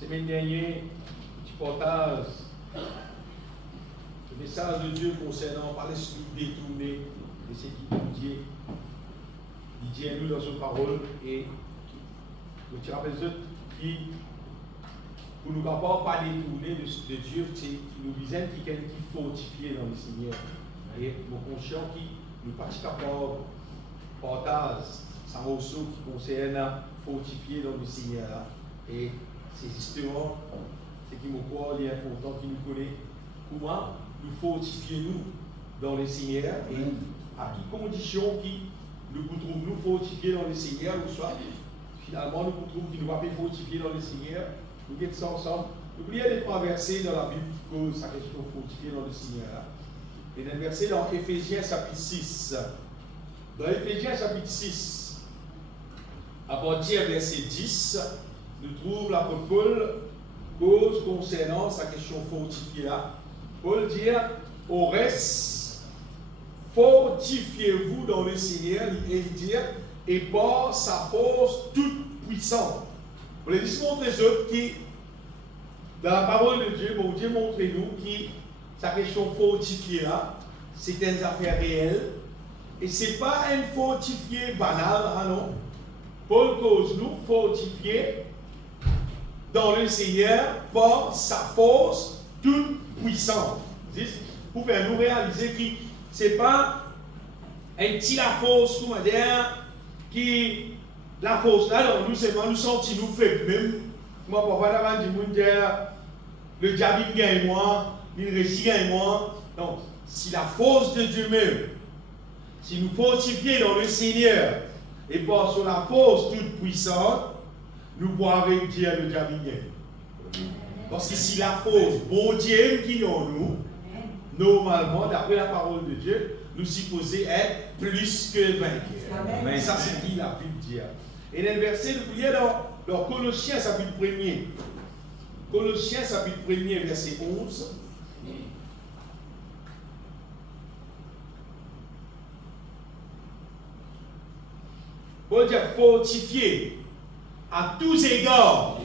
Semaine dernière, petit portage, le message de Dieu concernant par l'esprit détourné de ce qui dit à nous dans son parole et je rappelle qui pour nous pas détourner de Dieu, qui nous visait qui fortifié dans le Seigneur. Et mon conscient qui nous participe portage, ça aussi qui concerne fortifier dans le Seigneur. Et c'est justement ce qui me croit est important, qui nous connaît. Comment nous fortifier nous dans le Seigneur et à quelles conditions qui nous trouvons nous fortifier dans le Seigneur ou soit finalement nous trouvons qui nous va pas fortifier dans le Seigneur. Nous mettons ça ensemble. N'oubliez les trois versets dans la Bible qui causent sa question fortifier dans le Seigneur. Et un verset dans Éphésiens chapitre 6. Dans Éphésiens chapitre 6, à partir du verset 10, nous trouvons l'apôtre Paul cause concernant sa question fortifiée là. Paul dit au reste, fortifiez-vous dans le Seigneur, et dit, et par sa force toute puissante. Pour les montrer les autres qui, dans la parole de Dieu, bon Dieu montre-nous que sa question fortifiée là, c'est une affaire réelle. Et ce n'est pas un fortifié banal, hein, non. Paul cause nous fortifier dans le Seigneur par sa force toute puissante. Pour faire nous réaliser que ce n'est pas un petit la force, comment dire, qui la force là, non, nous seulement nous sentons nous faibles même. Moi, parfois, avant du monde le diable gagne moi, il réussit gagne moi. Non, si la force de Dieu même, si nous fortifions dans le Seigneur et par sur la force toute puissante, nous pouvons avec Dieu le diable gagne. Parce que si la force, bon Dieu qui est en nous, normalement, d'après la parole de Dieu, nous supposons être plus que vainqueurs. Mais ça, c'est qui la Bible dit. Et dans le verset, nous voyons dans Colossiens chapitre 1er. Colossiens chapitre 1er, verset 11. Paul dit fortifié à tous égards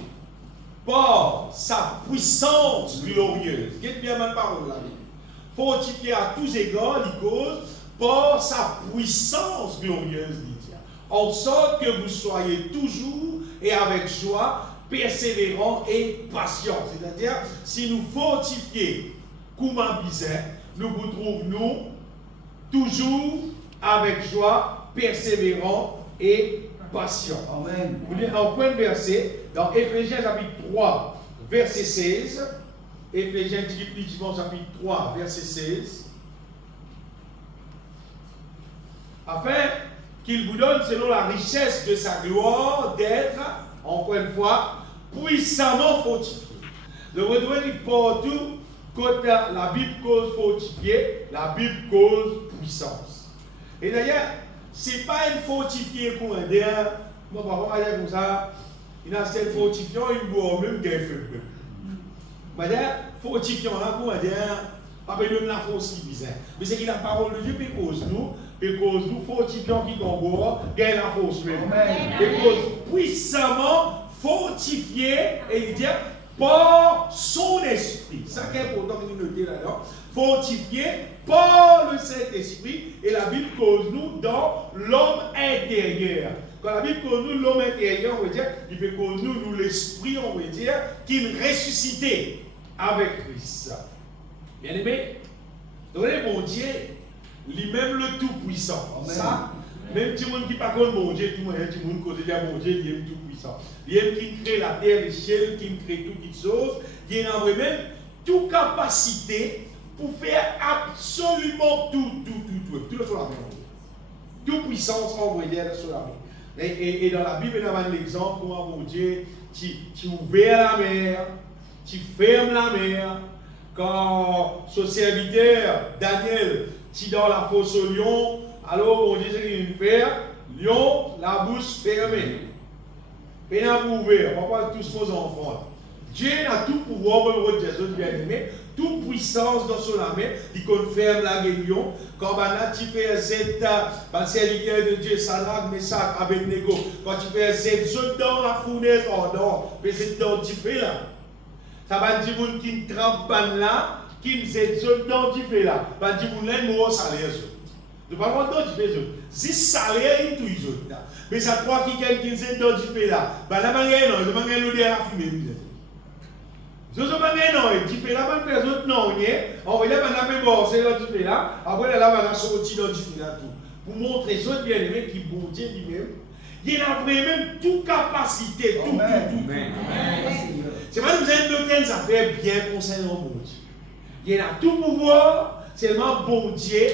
par sa puissance glorieuse. Qu'est-ce bien ma parole là? Fortifié à tous égards, il cause par sa puissance glorieuse, dit. En sorte que vous soyez toujours et avec joie, persévérants et patients. C'est-à-dire, si nous fortifions comme un bizarre, nous vous trouvons toujours avec joie, persévérants et patients. Amen. Vous voulez un point de verset dans Éphésiens chapitre 3, verset 16. Éphésiens chapitre 3, verset 16. Afin qu'il vous donne, selon la richesse de sa gloire, d'être, encore une fois, puissamment fortifié. Le redouane dit partout, quand la Bible cause fortifié, la Bible cause puissance. Et d'ailleurs, ce n'est pas une fortifiée qu'on va dire, moi, parfois, je vais dire comme ça, il y a un fortifiant, il boit même qu'il fait. Je vais dire, fortifiant, là, qu'on va dire, pas de la force qui bizarre. Mais c'est que la parole de Dieu peut cause nous fortifiant qui combat, gagne la force même. Et cause puissamment fortifié, et il dit, par son esprit. Ça qui est important que nous noter là-dedans. Fortifié par le Saint-Esprit, et la Bible cause nous dans l'homme intérieur. Quand la Bible cause nous l'homme intérieur, on veut dire, il peut cause nous l'esprit, on veut dire, qu'il ressuscité avec Christ. Bien aimé, donc mon Dieu, lui-même le tout-puissant. Ça, même tout le monde qui parle de mon Dieu, tout le monde qui dit mon Dieu, il est tout-puissant. Il est qui crée la terre, les cieux, qui crée toutes choses. Il a même toute capacité pour faire absolument tout sur la main. Toute puissance envoyée sur la main. Et dans la Bible, il y a un exemple comment mon Dieu, tu ouvres la mer, tu fermes la mer. Quand son serviteur, Daniel, tu dans la fosse au lion, alors on disait qu'il faire lion, la bouche fermée. Et on a ouvert, on va pas tous nos enfants. Dieu a tout pouvoir, comme Jésus bien aimé, toute puissance dans son main, il confirme la guérison. Quand tu fais cette serviteur de Dieu, Sadrach, Meshach, Abednego, quand tu fais cette zone dans la fournaise, mais c'est dans tu fais là. Ça va dire que qui trempe là, qui cette zone dans tu fais là. Va dire que l'un salaire. Ne pas voir dans tu fais ça. Si salaire, il tout les mais ça croit qu'il y a quelqu'un qui dans tu fais là. La manière, non, je ne vais pas l'odeur à la fumée. Je ne sais pas non, tu fais là, pas de personne, non, on va là, bon, c'est là, tu fais là, après là, on va sortir dans tu fais là tout. Pour montrer ça, bien aimé, qui bon Dieu lui-même, il a vraiment toute capacité, tout. C'est pas nous avons deux telles affaires bien concernant bon Dieu. Il a tout pouvoir, seulement bon Dieu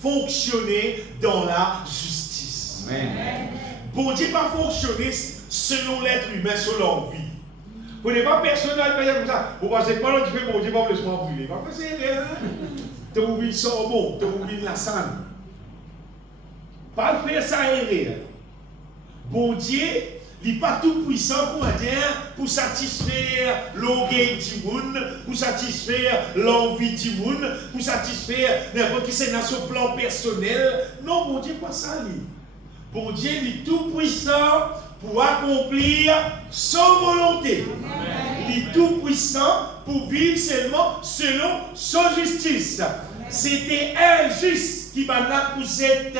fonctionner dans la justice. Amen. Bon Dieu pas fonctionner selon l'être humain, selon l'envie. Vous n'êtes pas personnel, comme ça. Vous pensez pas là, tu fais bon Dieu, pas le soin brûlé. Pas c'est rien. Tu oublies le sorbon, tu oublies la sanne. Pas faire ça errer. Bon Dieu, il n'est pas tout puissant pour satisfaire l'orgueil du monde, pour satisfaire l'envie du monde, pour satisfaire n'importe qui c'est dans son plan personnel. Non, bon Dieu, pas ça. Bon Dieu, il est tout puissant pour accomplir sa volonté. Il est tout puissant pour vivre seulement selon sa justice. C'était injuste qui m'a là pour cette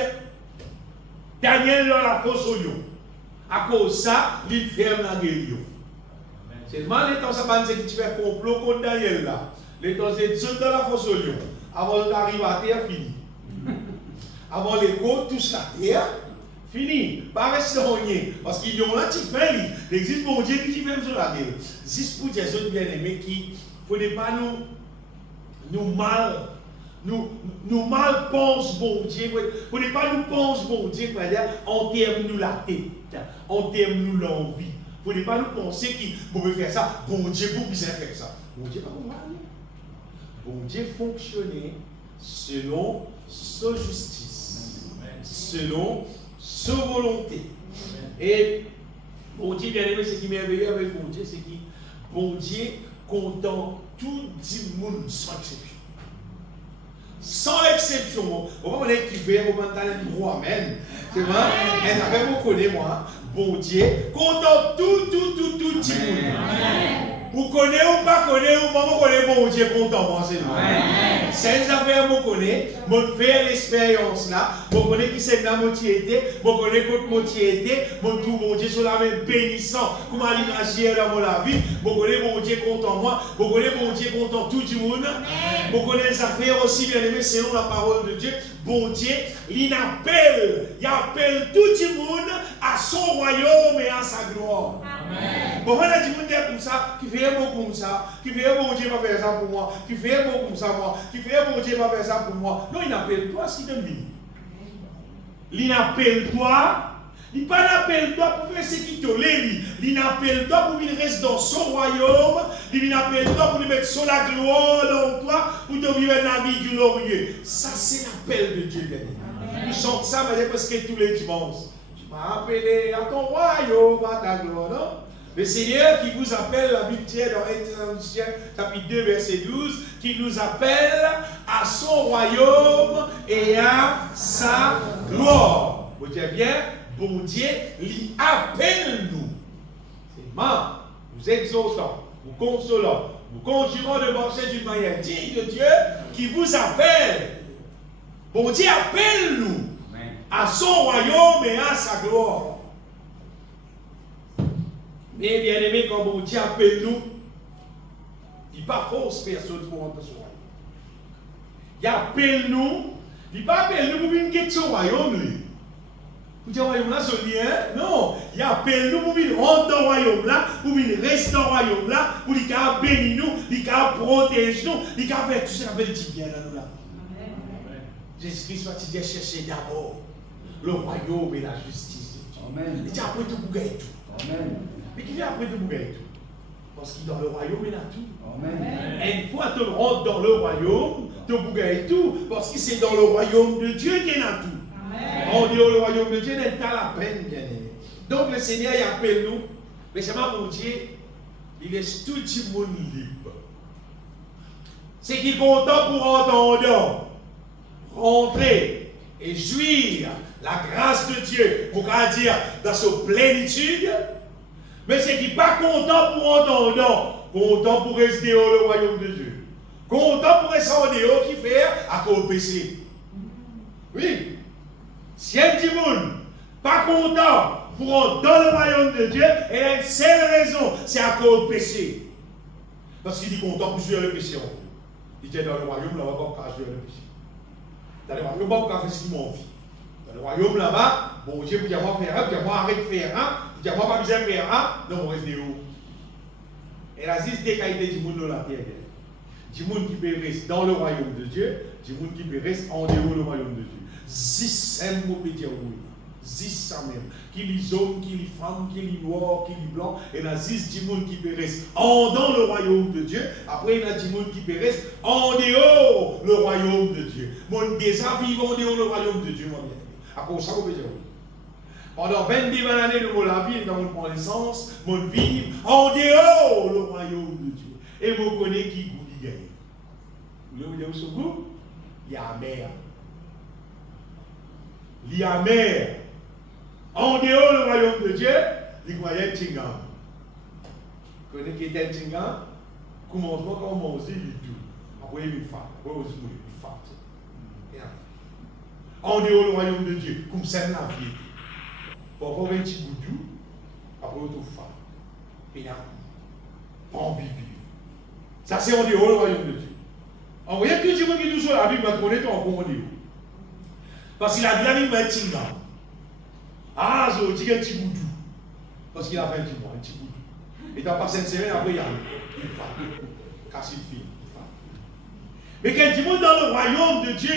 Daniel dans la fosse au lion. À cause de ça, il ferme la guérison. Seulement, les temps, ça va dire que tu fais complot contre Daniel là. Les temps, c'est tout dans la fosse au lion. Avant d'arriver à terre, fini. Avant les côtes, touche la terre. Fini, pas rester rien. Parce qu'ils ont là, tu fais, il existe bon Dieu qui fait sur la terre. Juste pour des autres bien-aimés qui ne faut pas nous mal pense bon Dieu. Il ne faut pas nous penser bon Dieu, en termes de la tête, en termes de l'envie. Il ne faut pas nous penser qu'il peut faire ça. Bon Dieu, pour bien faire ça. Bon Dieu, pas comme ça. Bon Dieu fonctionnait selon sa justice, selon sa volonté. Et bon Dieu, bien aimé, ce qui est merveilleux avec bon Dieu, c'est que bon Dieu content tout le monde sans exception. Sans exception. On va qui fait, on va entendre un gros amen. C'est vrai? Et ça fait vous connaissez moi. Bon Dieu content tout le monde. Vous connaissez ou pas connaissez, ou maman connaît bon Dieu content, moi c'est non. Ces affaires, vous connaissez, vous faites l'expérience là, vous connaissez qui c'est la moitié, vous connaissez votre moitié, vous tout bon Dieu sur la main bénissant, comment il agit dans la vie, vous connaissez bon Dieu content moi, vous connaissez bon Dieu content tout le monde, vous connaissez les affaires aussi bien aimées selon la parole de Dieu, bon Dieu, il appelle tout le monde à son royaume et à sa gloire. Bon, on a dit comme ça, qui fait bon comme ça, qui fait bon Dieu va faire ça pour moi, qui fait bon comme ça moi, qui fait bon Dieu va faire ça pour moi. Non, il n'appelle toi si tu es venu. Il n'appelle toi, il pas n'appelle toi pour faire ce qui te l'est. Il n'appelle toi pour venir rester dans son royaume, il n'appelle toi pour lui mettre sur la gloire dans toi, pour te vivre la vie glorieuse. Ça, c'est l'appel de Dieu, bien aimé. Nous chantons ça presque tous les dimanches. Tu m'as appelé à ton royaume, à ta gloire, non? Le Seigneur qui vous appelle, la Bible dit dans 1 chapitre 2, verset 12, qui nous appelle à son royaume et à sa gloire. Vous dites bien, bon Dieu, il appelle nous. C'est moi, nous exhortons, nous consolons, nous conjurons de marcher d'une manière digne de Dieu qui vous appelle. Bon Dieu appelle nous à son royaume et à sa gloire. Mais bien aimé, quand bon Dieu appelle nous, il n'y a pas force personne pour rentrer sur le royaume. Il appelle nous, il ne pas appelle nous pour venir quitter son royaume. Vous dites, royaume là, c'est lien? Non, il appelle nous pour venir rentrer dans le royaume là, pour venir rester dans le royaume là, pour qu'il bénir nous, il protéger nous, il faire tout ça, il dit bien dans nous là. Jésus-Christ va te dire chercher d'abord le royaume et la justice. Amen. Il dit après tout, vous gagnez tout. Amen. Mais qui vient après de vous gagner tout? Parce qu'il est dans le royaume, il a tout. Amen. Et une fois que tu rentres dans le royaume, tu vous gagnes tout. Parce que c'est dans le royaume de Dieu qu'il y a tout. Amen. On dit le royaume de Dieu n'est pas la peine, bien aimé. Donc le Seigneur il appelle nous. Mais c'est pas mon Dieu. il laisse tout le monde libre. C'est qui est content pour entendre, rentrer et jouir la grâce de Dieu, pour dire dans sa plénitude, mais c'est qui n'est pas content pour entendre, content pour rester dans le royaume de Dieu. Content pour rester en dehors qui fait à cause du péché. Oui. Si un petit monde pas content pour entrer dans le royaume de Dieu, et la seule raison, c'est à cause du péché. Parce qu'il dit content pour jouer le péché. Il dit dans le royaume, là, on va pas jouer le péché. Dans le royaume, on va pas faire ce qu'il m'a envie. Dans le royaume là-bas, bon Dieu vous dit moi faire un, puis moi arrête de faire un, il dit moi pas besoin de faire un, donc on reste où. Et la ziste des qualités du monde dans la terre. Du monde qui périsse dans le royaume de Dieu, du monde qui périsse en dehors du royaume de Dieu. Zis, un mot peut dire oui. Zis ça même. Qui les hommes, qui les femmes, qui les noirs, qui les blancs, et la zis du monde qui périsse en dans le royaume de Dieu. Après, il y a du monde qui périsse en dehors le royaume de Dieu. Mon déjà vivant en dehors le royaume de Dieu, moi bien. Après, ça, on peut dire oui. Pendant 22 années de mon vie, dans mon connaissance, mon vie, en dehors le royaume de Dieu. Et vous connaissez qui goût gagne. Vous voulez vous dire ce goût? Il y a amer. Il y a amer. En dehors le royaume de Dieu, il y a un tingan. Vous connaissez qui est un tingan? Commencement quand on mange, il tout. Après, il fait. Après, il fait. En dehors le royaume de Dieu, comme ça, la vie. Pour avoir un petit boudou, après, il fait. Et là, pas envie de vivre. Ça, c'est en dehors le royaume de Dieu. En voyant que Dieu qui nous sur la Bible, on est en bon niveau. Parce qu'il a bien mis un petit gars. Ah, je dis un petit boudou. Parce qu'il a fait un petit boudou. Et dans pas cette semaine, après, il fait. Casse une fille. Mais quand tu montes dans le royaume de Dieu,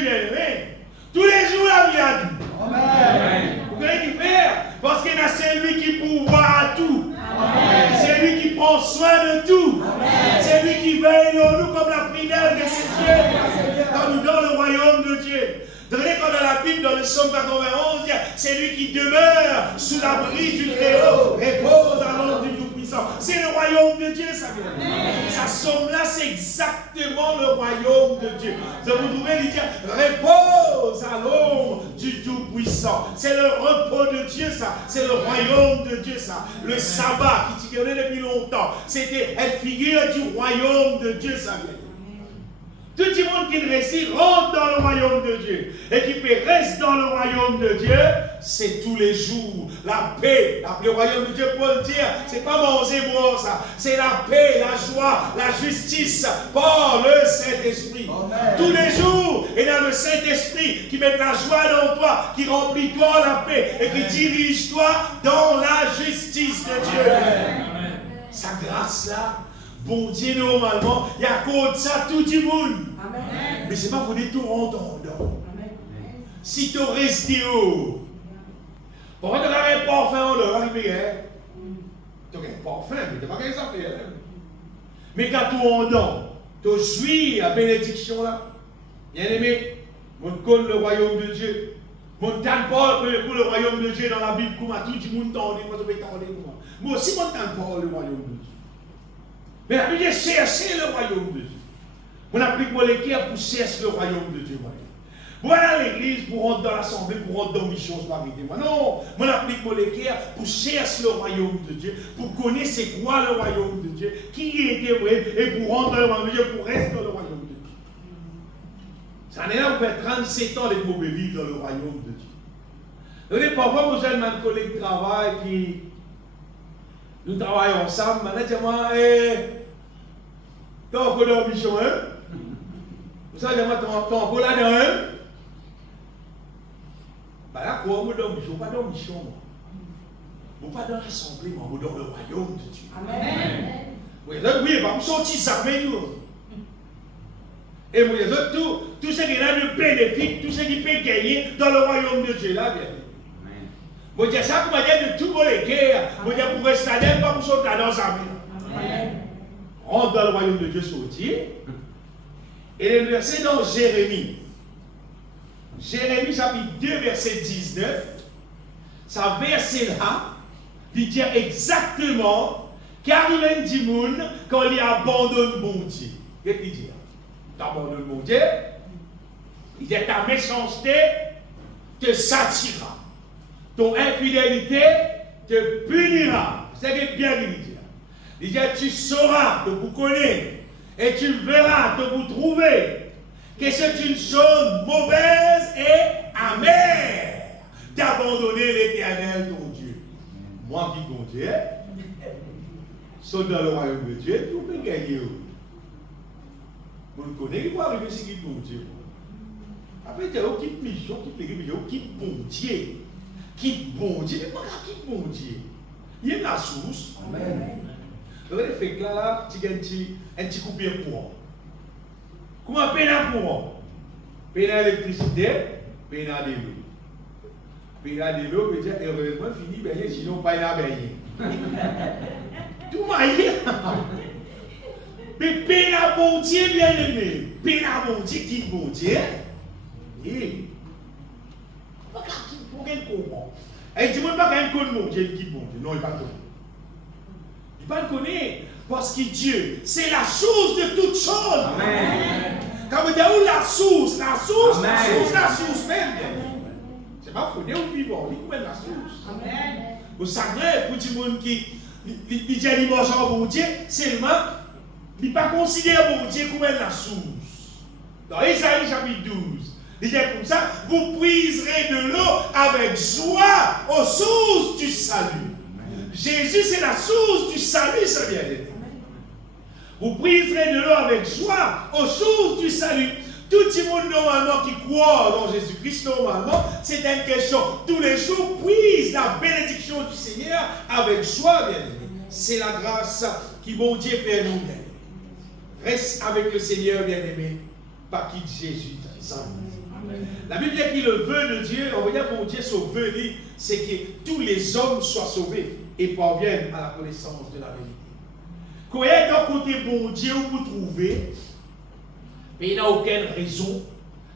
tous les jours, la vie a tout. Amen. Vous voyez qu'il fait? Parce qu'il a celui qui pourvoit à tout. C'est lui qui prend soin de tout. C'est lui qui veille sur nous comme la prière de ses yeux. Quand nous dans le royaume de Dieu. Vous savez, quand dans la Bible, dans le psaume 91, c'est lui qui demeure sous l'abri du Très-Haut, repose à l'ombre du Tout-Puissant. C'est le royaume de Dieu, ça vient. Sa somme-là, c'est exactement le royaume de Dieu. Vous pouvez lui dire, repose à l'ombre du Tout-Puissant. C'est le repos de Dieu, ça. C'est le royaume de Dieu, ça. Le sabbat, qui t'y connaît depuis longtemps, c'était une figure du royaume de Dieu, ça vient. Tout le monde qui réussit rentre dans le royaume de Dieu et qui reste dans le royaume de Dieu, c'est tous les jours la paix. Le royaume de Dieu, Paul dit, c'est pas manger boire ça, c'est la paix, la joie, la justice par le Saint-Esprit. Tous les jours, il y a le Saint-Esprit qui met la joie dans toi, qui remplit toi la paix et qui dirige toi dans la justice de Dieu. Amen. Sa grâce-là. Bon Dieu, normalement, il y a cause ça tout le monde. Amen. Mais ce n'est pas pour des tout entendants. Si tu restes haut, pour tu as un parfum, tu as un parfum, mais tu n'as pas qu'à ça faire. Mais quand tu entends, tu jouis la bénédiction là. Bien aimé, mon connaît le royaume de Dieu. Mon tante parole pour le royaume de Dieu dans la Bible, comme tout le monde t'en dit, moi aussi, mon tante parole le royaume de Dieu. Mais la Bible dit chercher le royaume de Dieu. On applique mon équerre pour chercher le royaume de Dieu. Voilà l'église pour rentrer dans l'assemblée, pour rentrer dans la mission. Non, on applique mon équerre pour chercher le royaume de Dieu, pour connaître c'est quoi le royaume de Dieu, qui était vrai, et pour rentrer dans le royaume de Dieu, pour rester dans le royaume de Dieu. Ça n'est là pour faire 37 ans les mauvais vivre dans le royaume de Dieu. Vous savez, parfois, vous avez un collègue de travail qui. Nous travaillons ensemble, maintenant, dis-moi, tu as encore dans la mission, hein? Vous savez, dis-moi, tu as encore là-dedans, hein? Ben là, quoi, moi, dans la mission, pas dans la mission, moi. Moi, pas dans l'assemblée, moi, dans le royaume de Dieu. Amen. Oui, oui, bah, vous sortez ça, mais nous. Et moi, tout ce qui est là de bénéfique, tout ce qui peut gagner dans le royaume de Dieu, là, bien. Je dis ça pour dire de tout les guerres. Je dis pour rester là, pas pour sortir dans sa vie. Rentre dans le royaume de Dieu, sortir. Et le verset dans Jérémie. Jérémie chapitre 2, verset 19. Ça verset là, il dit exactement Qui arrive un petit monde quand il abandonne mon Dieu. Qu'est-ce qu'il dit? Tu abandonnes mon Dieu. Il dit ta méchanceté te satira. Ton infidélité te punira. C'est ce que bien il dit. Il dit tu sauras, de vous connaître, et tu verras, de vous trouver, que c'est une chose mauvaise et amère d'abandonner l'Éternel ton Dieu. Moi qui bon Dieu, saute dans le royaume de Dieu, tout peut gagner. Vous le connaissez, vous arrivez ici qui bon Dieu. Après, il y a une petite mission, qui bon Dieu. Qui bon Dieu, mais pas qui bon Dieu. Il y a la source. Amen. Vous avez fait que là, tu as un petit coupé pour. Comment payer un courant? Payer l'électricité, payer de l'eau. Payer de l'eau veut dire heureusement fini baigner, sinon pas y baigner. Tout maillé. Mais payer un bon Dieu bien aimé. Payer un bon Dieu qui bon Dieu. Et pas pour quel courant? Et dis moi pas qu'un con mon Dieu qui bon Dieu. Non, il ne pas connaît. Il ne pas connaît. Parce que Dieu, c'est la source de toutes choses. Amen. Quand vous dites où la source même. C'est pas fondé au vivant, il est la source. Amen. Vous savez, pour tout le monde qui dit qu'il mange bon Dieu, seulement, il ne pas considérer bon Dieu comme la source. Dans Isaïe chapitre 12, il dit comme ça, vous puiserez de l'eau avec joie aux sources du salut. Jésus, c'est la source du salut, ça vient d'être. Vous puiserez de l'eau avec joie aux sources du salut. Tout le monde normalement qui croit dans Jésus-Christ, normalement, c'est une question. Tous les jours, puise la bénédiction du Seigneur avec joie, bien aimé. C'est la grâce qui, bon Dieu, fait nous. Reste avec le Seigneur, bien aimé, par qui Jésus t'aime. La Bible dit que le vœu de Dieu, on va dire mon Dieu, son vœu, c'est que tous les hommes soient sauvés et parviennent à la connaissance de la vérité. Quand il y a d'un côté bon Dieu où vous trouvez, mais il n'y a aucune raison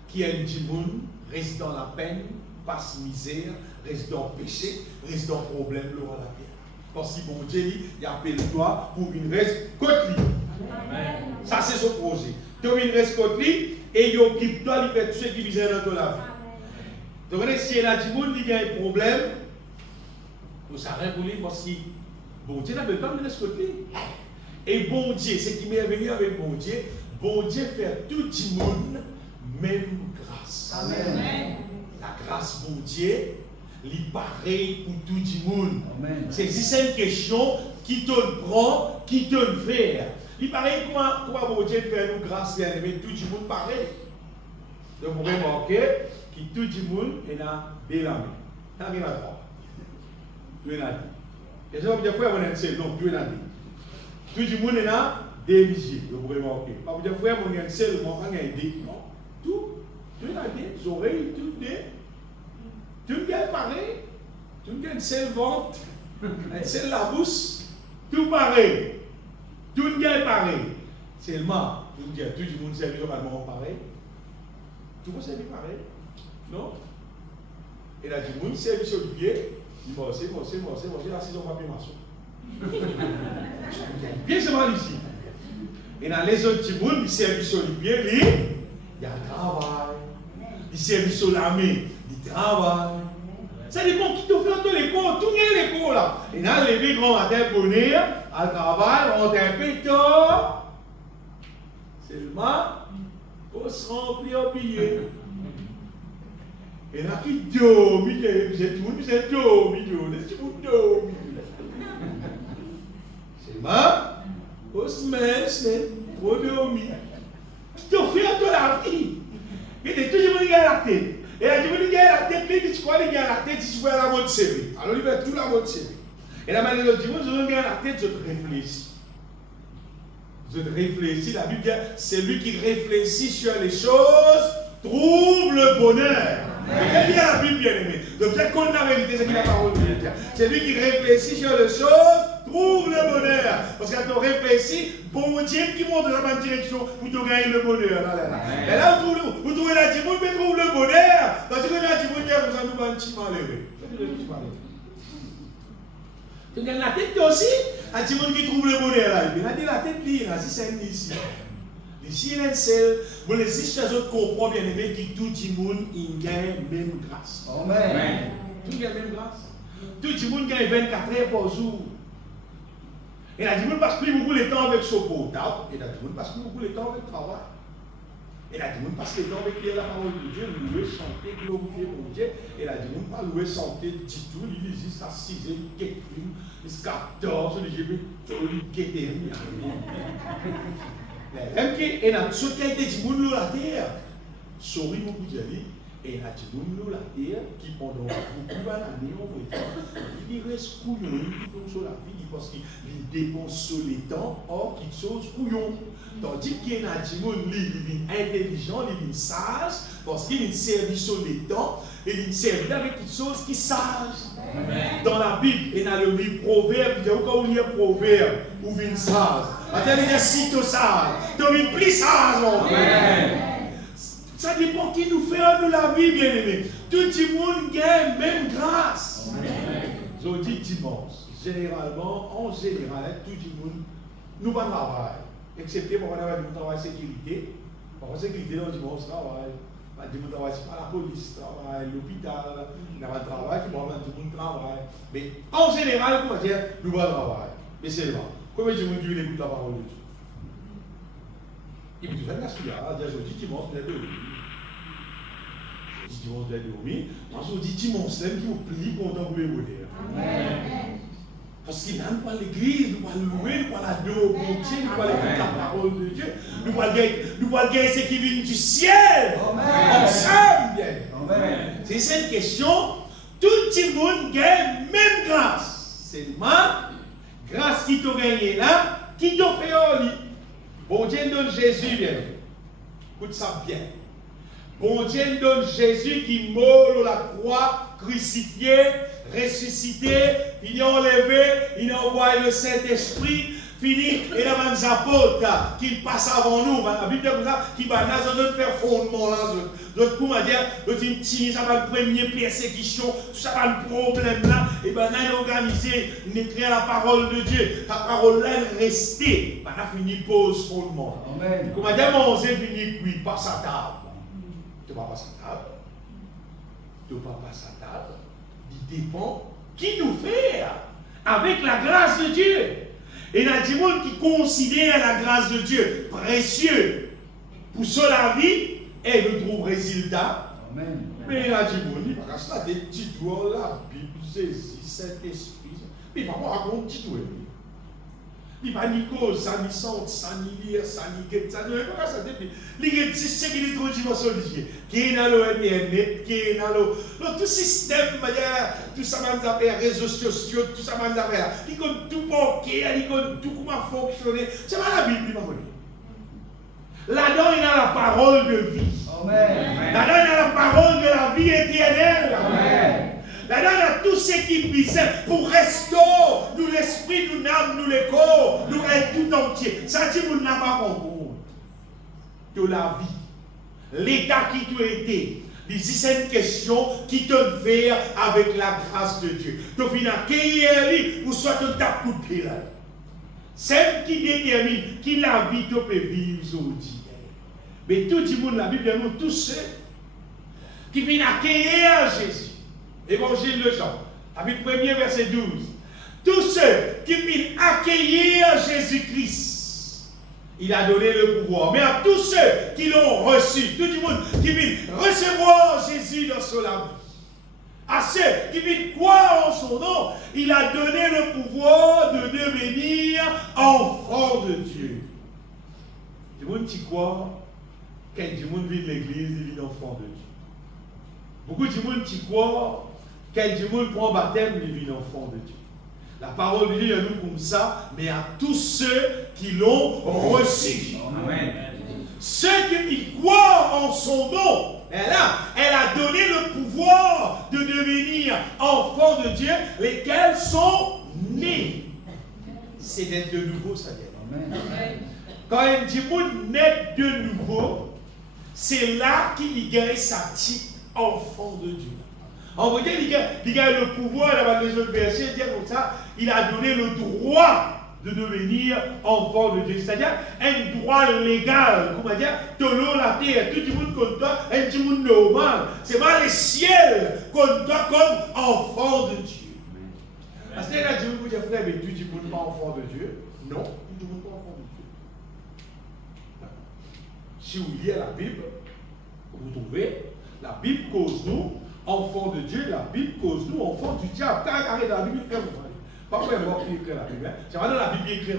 qu'il y ait un monde reste dans la peine, passe misère, reste dans le péché, reste dans le problème, l'eau à la terre. Parce que bon Dieu dit, il appelle toi pour une reste côte. Ça c'est son projet. Tu as une reste côte et il occupe toi, il fait tout ce qui vient dans la vie. Donc si il y a du monde qui a un problème, vous savez pour lui parce que bon Dieu n'avait pas une reste côte. Et bon Dieu, ce qui m'est venu avec bon Dieu fait tout le monde même grâce. Amen. La grâce, bon Dieu, est pareil pour tout le monde. C'est une question qui te prend, qui te fait. Il paraît comment bon Dieu fait nous grâce, bien aimé, tout le monde pareil. Donc vous remarquez que tout le monde est là dès la main. T'as bien la trois. Tu es là. Et ça veut dire quoi, mon seul? Non, tu es là. Tout le monde est là, des vigiles, vous remarquez. Pas vous dire, frère, mon gars, seulement quand il y a un dé. Non, tout est là, des oreilles, tout le gars est pareil. Tout le gars a une seule ventre, une seule la bouche, tout pareil. Tout le gars est pareil. Seulement, tout le monde sert normalement pareil. Tout le monde sert pareil. Non? Et là, tout le monde sert sur le pied. Il m'a aussi, là, c'est son papier maçon. Bien seulement ici. Et dans les autres petits bouts, ils servent sur le pied, il y a le travail. Ils servent sur la main, ils travaillent. Ça dépend qui te fait tous les cours, tout le les cours là. Et dans les grands matin pour venir, à travail, on est un peu tôt. Seulement, on se remplit au billet. Et là, qui dort, c'est tout le monde, c'est tout au semaine, au dormi. Qui te fait toute la vie. Et de tout le monde a la tête. Et là, tu veux dire la tête, mais tu crois qu'il y a la tête, tu vois la mode série. Alors, il va tout la mode série. Et la manière dont tu veux dire la tête, je te réfléchis. Je te réfléchis. La Bible dit, c'est lui qui réfléchit sur les choses, trouve le bonheur. C'est bien la Bible, bien aimé. Donc, c'est qu'on la vérité, c'est qui la parole de Dieu. C'est lui qui réfléchit sur les choses, trouve le bonheur. Parce que quand on réfléchit, bon Dieu qui montre dans la bonne direction pour te gagner le bonheur. Et là, vous trouvez la Dieu, mais trouve le bonheur. Parce que la Dieu, vous ça nous va un petit malheureux. Tu gagnes la tête aussi. Il y a des gens qui trouvent le bonheur là. Il y a dit la tête là, si c'est ici. Ici, il y a une seule. Bon, les autres comprennent bien aimé que tout le monde gagne même grâce. Amen. Tout gagne même grâce. Tout le monde gagne 24 heures par jour. Et il y a des gens qui passent plus beaucoup de temps avec son portable. Et il y a des gens qui passent plus beaucoup de temps avec le travail. Et là, du monde passe le temps avec la parole de Dieu, louer, chanter, glorifier mon Dieu. Et là, du monde pas louer, chanter, dit tout, il dit juste à 6 heures, il guette plus, il se 14, il dit, il guette rien. Même que, et là, ce qui a été du monde la terre, souris beaucoup de dit, et là, du monde la terre, qui pendant beaucoup d'années, on voit, il reste couillon, il tombe sur la vie, parce qu'il dépense sur les temps, or, quelque chose couillon. Tandis qu'il y a des gens qui sont intelligents, qui sont sages, parce qu'ils servent sur les temps, et ils servent avec quelque chose qui est sage. Dans la Bible, il y a le livre Proverbe, il y a encore un livre Proverbe, où il y a sage. Il y a site sage, donc il y a plus sage. Ça dépend qui nous fait nous la vie, bien aimé. Tout le monde gagne même grâce. Je dis dimanche, généralement, en général, tout le monde, nous va travailler. Excepté pour avoir du travail sécurité. Par contre, sécurité, on dit bon, on travaille. Du travail, c'est pas la police, travail, l'hôpital, il y a un travail qui va tout le monde travaille. Mais en général, comment dire, nous va travailler. Mais c'est là. Combien de gens qui écoutent la parole de Dieu? Et puis, tu fais la suite, je dis dimanche, vous êtes dormi. Je dis dimanche, vous êtes dormi. Parce qu'on dit dimanche, c'est qui vous plie pour t'envoyer au bonheur. Amen. Parce qu'il n'a pas l'église, nous allons louer, nous allons adorer au bon Dieu, nous allons écouter la parole de Dieu. Nous allons gagner ce qui vient du ciel. Ensemble. C'est cette question. Tout le monde gagne même grâce. C'est ma grâce qui t'a gagné là, qui t'a fait au lit. Bon Dieu donne Jésus, bien. Écoute ça bien. Bon Dieu donne Jésus qui meurt à la croix, crucifié, ressuscité, il est enlevé, il a envoyé le Saint-Esprit, fini, et là, les apôtres qui passent avant nous, la Bible dit ça, qui va faire fondement là, d'autres comment dire, ça va le premier persécution, tout ça va le problème là, et bien là, il a organisé, il écrit la parole de Dieu, la parole là, elle est restée, on a fini pause fondement. Amen. Comment dire, on s'est fini, puis passe à table. Tu ne vas pas passer à table. Tu ne vas pas passer à table. Il dépend qui nous fait avec la grâce de Dieu. Et il y a des gens qui considèrent la grâce de Dieu précieux pour la vie et le trouve résultat. Amen. Mais il y a des gens qui ont des petits doigts, la Bible, Jésus, Saint-Esprit. Mais il va pas raconter petit doigt. Il va ni cause, ça ni sente, ça ni lire, ça ni guette, ça ni pas ça depuis. Il y a 10 qui est trop dimension de Dieu. Qui est dans le internet, qui est dans le tout système, tout ça va faire réseaux sociaux, tout ça va faire. Il compte tout banquier, il compte tout comment fonctionner. C'est pas la Bible, là-dedans, il y a la parole de vie. Amen. Là-dedans, il y a la parole de la vie éternelle. Amen. Là-dedans, il y a tout ce qui brise pour restaurer nous l'esprit, nous l'âme, nous le corps, nous être tout entier. Ça dit, vous n'avez pas compris de la vie, l'état qui tu été. C'est une question qui te fait avec la grâce de Dieu. Donc, il y a accueillir ou soit un tape coup de pied là. C'est ce qui détermine qui la vie te peut vivre aujourd'hui. Mais tout le monde, la Bible nous tous ceux qui viennent accueillir Jésus. Évangile de Jean, chapitre 1er, verset 12. Tous ceux qui viennent accueillir Jésus-Christ, il a donné le pouvoir. Mais à tous ceux qui l'ont reçu, tout le monde qui vient recevoir Jésus dans son âme, à ceux qui viennent croire en son nom, il a donné le pouvoir de devenir enfants de Dieu. Du monde qui croit, quand du monde vit de l'église, il vit enfant de Dieu. Beaucoup de monde qui croit, quand du monde prend baptême, il vit enfant de Dieu. La parole de Dieu est nous comme ça, mais à tous ceux qui l'ont reçu. Amen. Ceux qui croient en son nom, elle a donné le pouvoir de devenir enfants de Dieu, lesquels sont nés. C'est d'être de nouveau, ça vient. Amen. Quand un dit naît de nouveau, c'est là qu'il gagne sa type enfant de Dieu. En vrai, il y a le pouvoir, dans les autres versets, dire comme ça, il a donné le droit de devenir enfant de Dieu. C'est-à-dire un droit légal. Comment dire, tolo la terre, tout le monde comme toi, un tout le monde normal. C'est pas le ciel comme toi comme enfant de Dieu. Parce que là, Dieu vous dit, frère, mais tout le monde pas enfant de Dieu. Non, tout le monde pas enfant de Dieu. Si vous lisez la Bible, vous trouvez, la Bible cause nous enfants de Dieu, la Bible cause nous enfants du diable. Quand arrête la Bible, pas vraiment qui écrit la Bible, c'est vraiment la Bible écrite.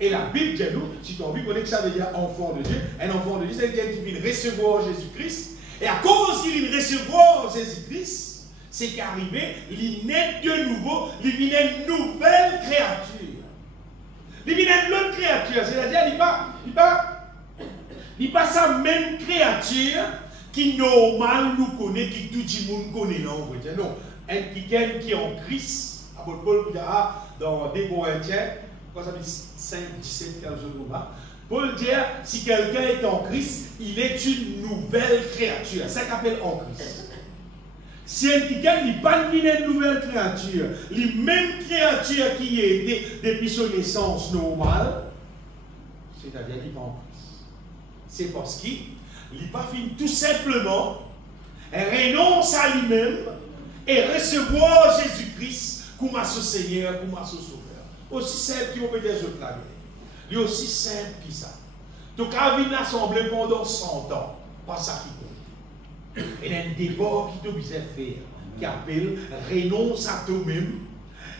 Et la Bible dit nous, si tu as envie de connaître que ça veut dire enfant de Dieu, un enfant de Dieu, c'est quelqu'un qui vient recevoir Jésus-Christ. Et à cause qu'il vient recevoir Jésus-Christ, c'est qu'arrivé, il naît de nouveau, il vient une nouvelle créature. Il vient une autre créature, c'est-à-dire il n'est pas sa même créature qui normal nous connaît, qui tout le monde connaît. Non, quelqu'un qui est en Christ. Paul dit dans 2 Corinthiens, 5, 17, 15 jours là. Paul dit si quelqu'un est en Christ, il est une nouvelle créature. C'est ça qu'on appelle en Christ. Si quelqu'un n'est pas une nouvelle créature, la même créature qui a été depuis son naissance normale, c'est-à-dire qu'il n'est pas en Christ. C'est parce qu'il n'est pas fini tout simplement, renonce à lui-même et recevoir Jésus-Christ comme à ce Seigneur, comme à ce Sauveur. Aussi simple qu'on peut dire je plague. Il est aussi simple que ça. Donc, quand il l'assemblée pendant 100 ans, pas ça qui compte. Il y a un débat qui te besoin faire, qui appelle renonce à toi-même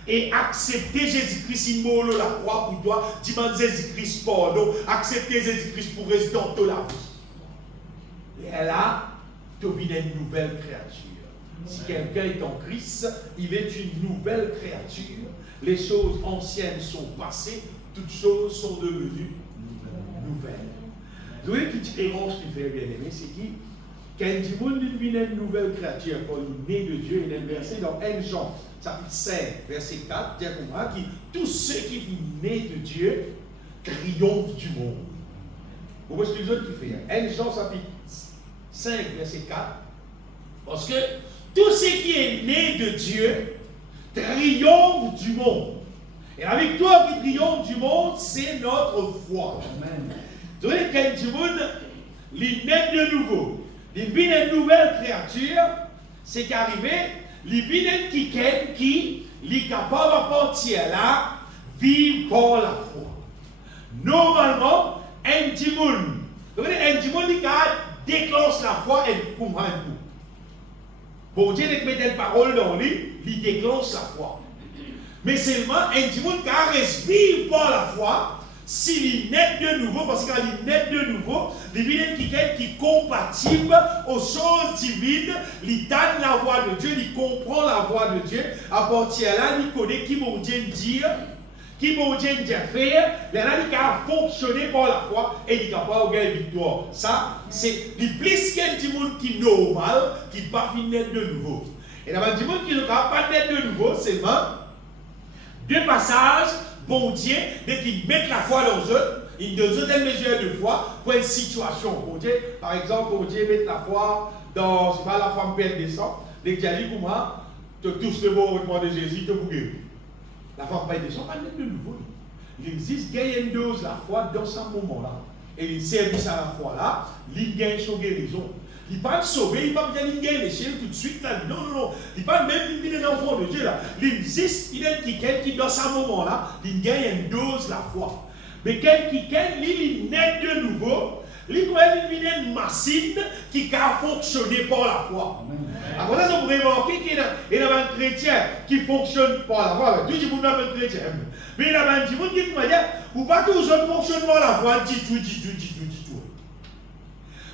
et accepter Jésus-Christ, il mort la croix pour toi, demander Jésus-Christ pardon, accepter Jésus-Christ pour rester dans ta vie. Et là, tu deviens une nouvelle créature. Si quelqu'un est en Christ, il est une nouvelle créature. Les choses anciennes sont passées, toutes choses sont devenues nouvelles. Vous voyez qui différence qui fait bien aimé, c'est qui quand il devient une nouvelle créature, quand il est né de Dieu, il est versé dans 1 Jean, chapitre 5, verset 4, dit comme moi, qui tous ceux qui sont nés de Dieu triomphent du monde. Vous voyez ce que les autres qui fait 1 Jean, chapitre 5, verset 4, parce que tout ce qui est né de Dieu triomphe du monde. Et la victoire qui triomphe du monde, c'est notre foi. Amen. Vous voyez, quand du monde, il naît de nouveau, il vient une nouvelle créature, c'est qu'arrivé, il vient quelqu'un qui est capable à partir là, vivre par la foi. Normalement, un petit monde, qui déclenche la foi et pour moi, pour Dieu de mettre une parole dans lui, il déclenche la foi. Mais seulement un petit monde qui reste vivre par la foi, s'il naît de nouveau, parce que quand il naît de nouveau, il vient quelqu'un qui est compatible aux choses divines, il donne la voix de Dieu, il comprend la voix de Dieu, à partir de là, il connaît qui mon Dieu dire, qui mon Dieu dit faire, là, il a fonctionné par la foi et il est capable de gagner victoire. Ça, c'est le plus qu'un petit monde qui est normal, qui ne peut pas naître de nouveau. Et là, un petit monde qui ne peut pas naître de nouveau, c'est deux passages. Bon Dieu, dès qu'ils mettent la foi dans eux, ils donnent une mesure de foi pour une situation. Bon Dieu, par exemple, bon Dieu met la foi dans, je sais pas, la femme perd des sangs. Dès qu'il a dit, comment, tu touches le mot de Jésus, tu peux guérir. La femme perd des sangs, pas de nouveau. Il existe, gagne une dose la foi dans ce moment-là. Et il service à la foi là, il gagne son guérison. Il ne peut pas sauver, il ne peut pas bien gagner l'échelle tout de suite. Là. Non, non, non. Il ne peut pas même devenir un enfant de Dieu. Là. Il existe, il y a quelqu'un qui, dans ce moment-là, il gagne une dose la foi. Mais quelqu'un, il naît de nouveau, il devient une machine qui a fonctionné par la foi. Après ça, vous pouvez remarquer qu'il y a un chrétien qui fonctionne par la foi. Tout le monde est un chrétien. Mais il y a un petit monde qui dit, ou pas toujours fonctionne par la foi, dit tout.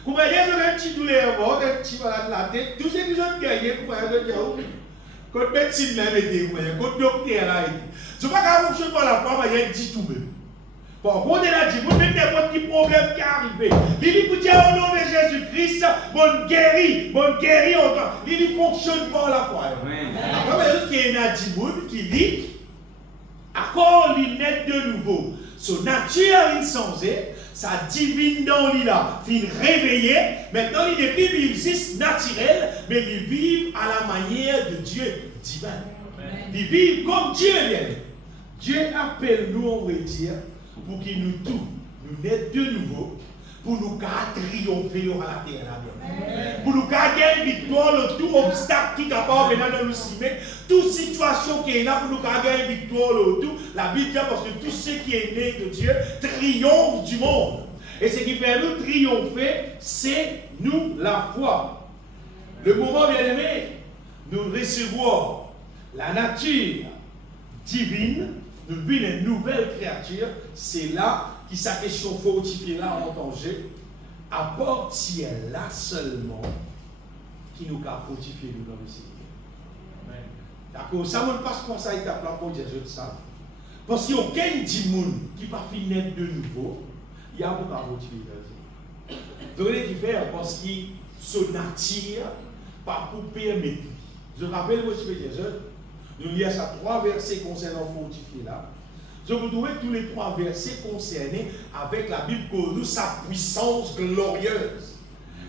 Vous voyez, il y a un petit douleur, un petit malade de la tête, tous ces gens qui gagnent, vous voyez, quand médecine même était, quand docteur là été. Ce n'est pas qu'à fonctionner par la foi, il y a dit tout même. Bon, on est là, vous mettez votre petit problème qui est arrivé. Il dit, écoutez, au nom de Jésus-Christ, bon guéri, il fonctionne par la foi. Après, il y a un petit monde qui dit, à quoi il naît de nouveau. Son nature est changée. Sa divine dans lui là, fin réveillé, maintenant il n'est plus vivre juste naturel, mais il vit à la manière de Dieu divin. Ils vivent comme Dieu vient. Dieu appelle nous, on va dire, pour qu'il nous tout, nous naître de nouveau, pour nous triompher à la terre. Pour nous gagner une victoire, tout obstacle, tout apport venant de nous cimer, toute situation qui est là, pour nous gagner une victoire, tout. La Bible dit parce que tout ce qui est né de Dieu triomphe du monde. Et ce qui fait nous triompher, c'est nous la foi. Le moment bien aimé, nous recevons la nature divine, nous vivons une nouvelle créature, c'est là qui sa question fortifiée là en danger, apporte là seulement qui nous a fortifié nous dans le Seigneur. D'accord, ça ne passe pas ça étape là pour dire je ça. Parce qu'il n'y a aucun dimoun qui ne peut pas naître de nouveau, il y a beaucoup à fortifier dans le Seigneur. Donc il fait parce qu'il se nature pas pour permettre. Je rappelle votre frère, nous lisons ça 3 versets concernant fortifier là. Je vous trouve tous les 3 versets concernés avec la Bible cause nous sa puissance glorieuse.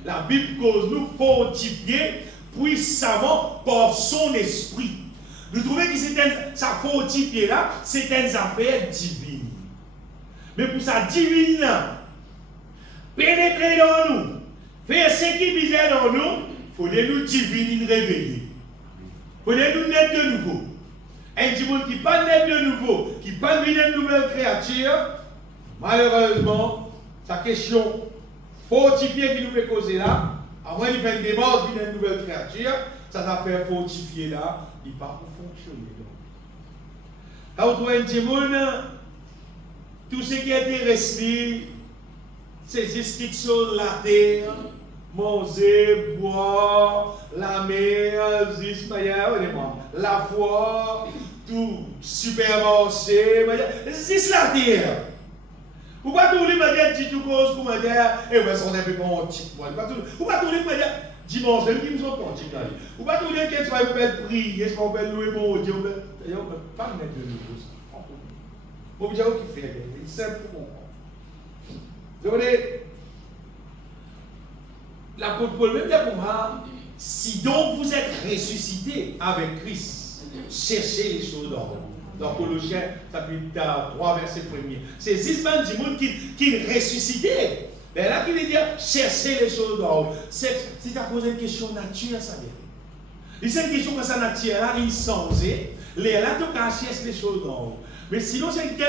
La Bible cause nous fortifier puissamment par son esprit. Nous trouvons que sa fortifier là, c'est une affaire divine. Mais pour sa divine là, pénétrer dans nous, faire ce qui visait dans nous, il faut nous divine réveiller. Il faut nous naître de nouveau. Un petit monde qui n'est pas né de nouveau, qui n'est pas né de nouvelle créature, malheureusement, sa question fortifiée qui nous fait causer là, à moins qu'il fait une démarche d'une nouvelle créature, ça s'appelle fortifié là, il ne va pas fonctionner. Quand vous trouvez un petit monde, tout ce qui a été resté, c'est ce qui sur la terre, manger, boire, la mer, la foi, tout supermarché, c'est la terre. Ou pas tout le monde dire petite cause pour me dire, eh ouais, ça on est un peu bon petit point. Ou pas tout le monde dire dimanche, même qui me sont pas petit. Ou pas tout le monde dire que tu vas faire prier, tu vas faire louer mon Dieu, d'ailleurs, pas mettre de nouveau ça. Vous voyez qui fait, c'est simple pour comprendre. Vous voyez, l'apôtre Paul même dit pour moi, si donc vous êtes ressuscité avec Christ, cherchez les choses d'en haut. Dans Colossiens, chapitre 3, verset 1er. C'est Zisman du monde qui est ressuscité. Mais là, qui veut dire chercher les choses d'en haut. C'est à cause d'une question nature, ça vient. C'est une question que sa nature là, il sensé. Là, tu cherches les choses d'en haut. Mais sinon, c'est que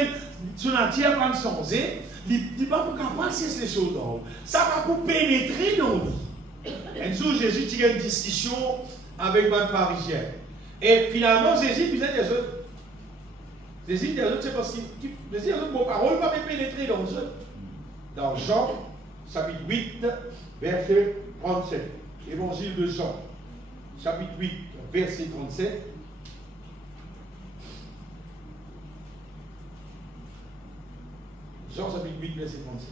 son nature pas sensé. Il ne dit pas pour qu'on chercher les choses d'en haut. Ça va pour pénétrer dans nous. Un jour, Jésus tient une discussion avec un pharisien. Et finalement, Jésus disait des autres. Jésus dit aux autres, c'est parce que mon parole va me pénétrer dans eux. Dans Jean, chapitre 8, verset 37. Évangile de Jean, chapitre 8, verset 37. Jean, chapitre 8, verset 37.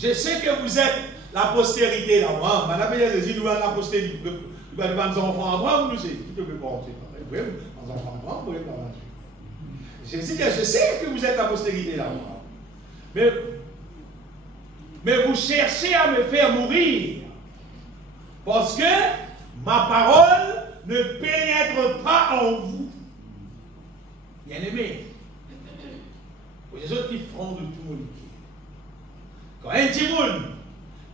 Je sais que vous êtes la postérité d'Abraham. Madame Jésus, nous avons la postérité. Nous avons des enfants d'Abraham, nous savons. Qui te peut penser? Oui, des enfants d'Abraham, vous pouvez pas là. Jésus dit, je sais que vous êtes la postérité d'Abraham. Mais vous cherchez à me faire mourir. Parce que ma parole ne pénètre pas en vous. Bien aimé. Les autres qui feront de tout mon quand un petit monde,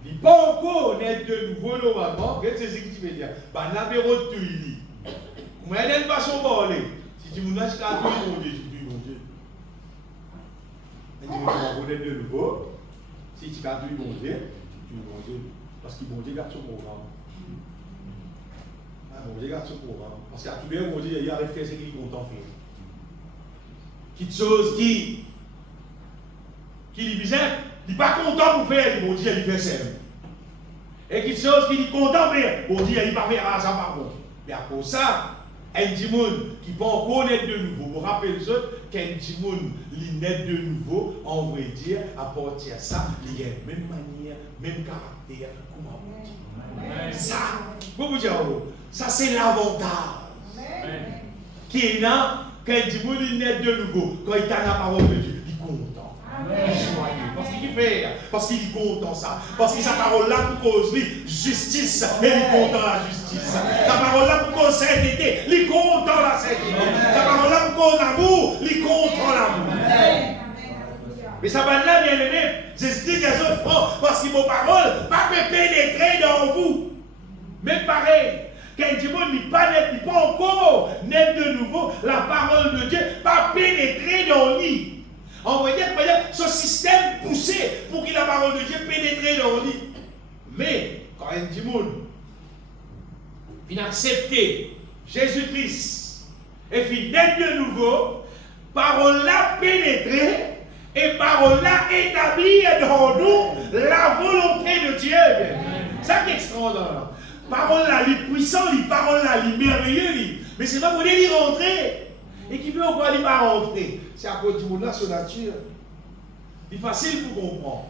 il n'est pas encore naître de nouveau normalement, c'est ce qui veut dire. Bah, l'apéro de tout, il dit. Comment il y a une façon de parler? Si tu me lâches qu'à tout, mon Dieu, je dis mon Dieu. Un petit monde va naître de nouveau. Si tu as tout, mon Dieu, tu dis mon Dieu. Parce que mon Dieu garde son programme. Mon Dieu garde son programme. Parce qu'à tout bien, mon Dieu, il arrive à faire ce qu'il est content de faire. Quelque chose qui lui disait. Il n'est pas content pour faire, bon Dieu, il fait ça. Et quelque chose qu'il est content de faire, bon Dieu, il ne va pas faire ça par contre. Mais à cause de ça, un petit monde qui peut encore naître de nouveau. Vous rappelez les autres qu'un petit monde qui naît de nouveau, on va dire, à partir de ça, il y a la même manière, même caractère, comme avant. Ça, vous dire, ça c'est l'avantage. Qui est là, quand un petit monde naît de nouveau, quand il a la parole de Dieu, il est content, il est joyeux. Parce qu'il fait, parce qu'il est content ça. Parce que sa parole là pour cause justice, et il est content la justice. Sa parole là pour cause sainteté, il est content la sainteté. Sa parole là pour cause l'amour, il est content l'amour. Mais ça va là, bien aimé, j'explique les autres francs, parce que vos paroles pas pénétrer dans vous. Mais pareil. Quand du monde n'est pas encore net de nouveau, la parole de Dieu pas pénétrer dans lui. On va dire ce système poussé pour que la parole de Dieu pénètre dans lui. Mais quand un du monde vient accepter Jésus-Christ et vient net de nouveau, parole là pénétrer et parole là établir dans nous la volonté de Dieu. Ça qui est extraordinaire. Parole là, les puissants, les paroles là, les merveilleux, mais c'est pas pour les rentrer. Et qui veut encore aller pas rentrer? C'est à cause du monde là, son nature. C'est facile pour comprendre.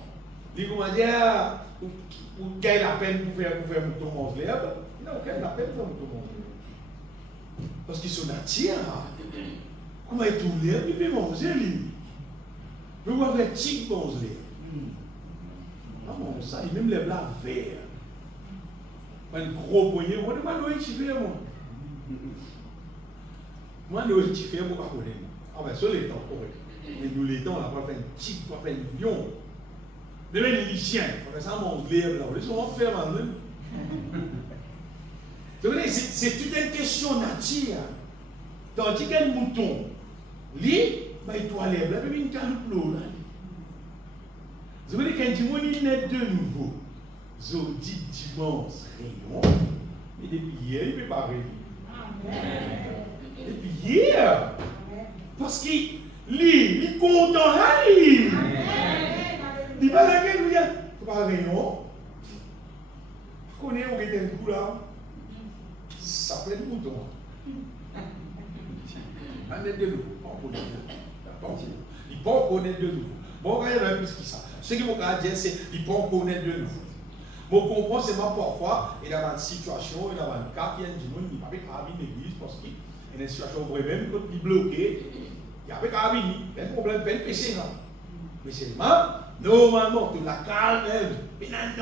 Il comment dire, pour quelle la peine pour faire mouton manger l'herbe? Non, quelle la peine pour faire mouton manger l'herbe? Parce qu'ils sont nature. Comment ils tournent l'herbe, ils peuvent manger lui. Mais vous avez tic manger l'herbe. Non, bon, ça, il même les blancs verts. Un gros poignet, moi, je suis fait, moi. Moi, je suis fait, moi, je connais. Ah, ben, sur les temps, correct. Mais nous, les temps, on n'a pas fait un tic, on n'a pas fait un lion. De même, les chiens, on a ça, mon glaive, là, on les a fait, maintenant. C'est toute une question nature. Tandis qu'un mouton, lui, il doit aller, là, il y a une caloupe, là. Vous voyez, quand il y a de nouveau, Zodi dimanche rayon, et depuis hier, il ne peut pas rêver. Depuis hier, parce qu'il est content, il ne va pas rêver, il ne peut pas rayon. Vous connaissez où est un coup là? Ça fait le mouton. On est de nouveau, il peut connaître de nouveau. Bon, il y a plus que ça. Ce que je veux dire, c'est qu'il peut connaître de nouveau. Bon, comprends, c'est moi parfois, il y a une situation, il y a un cas qui est du monde qui n'a pas carabine l'église parce qu'il y a une situation vraiment quand il est bloqué, il n'y a pas carabine, il y a un problème, il y a un péché. Mais seulement, normalement, tu la calme, il y a un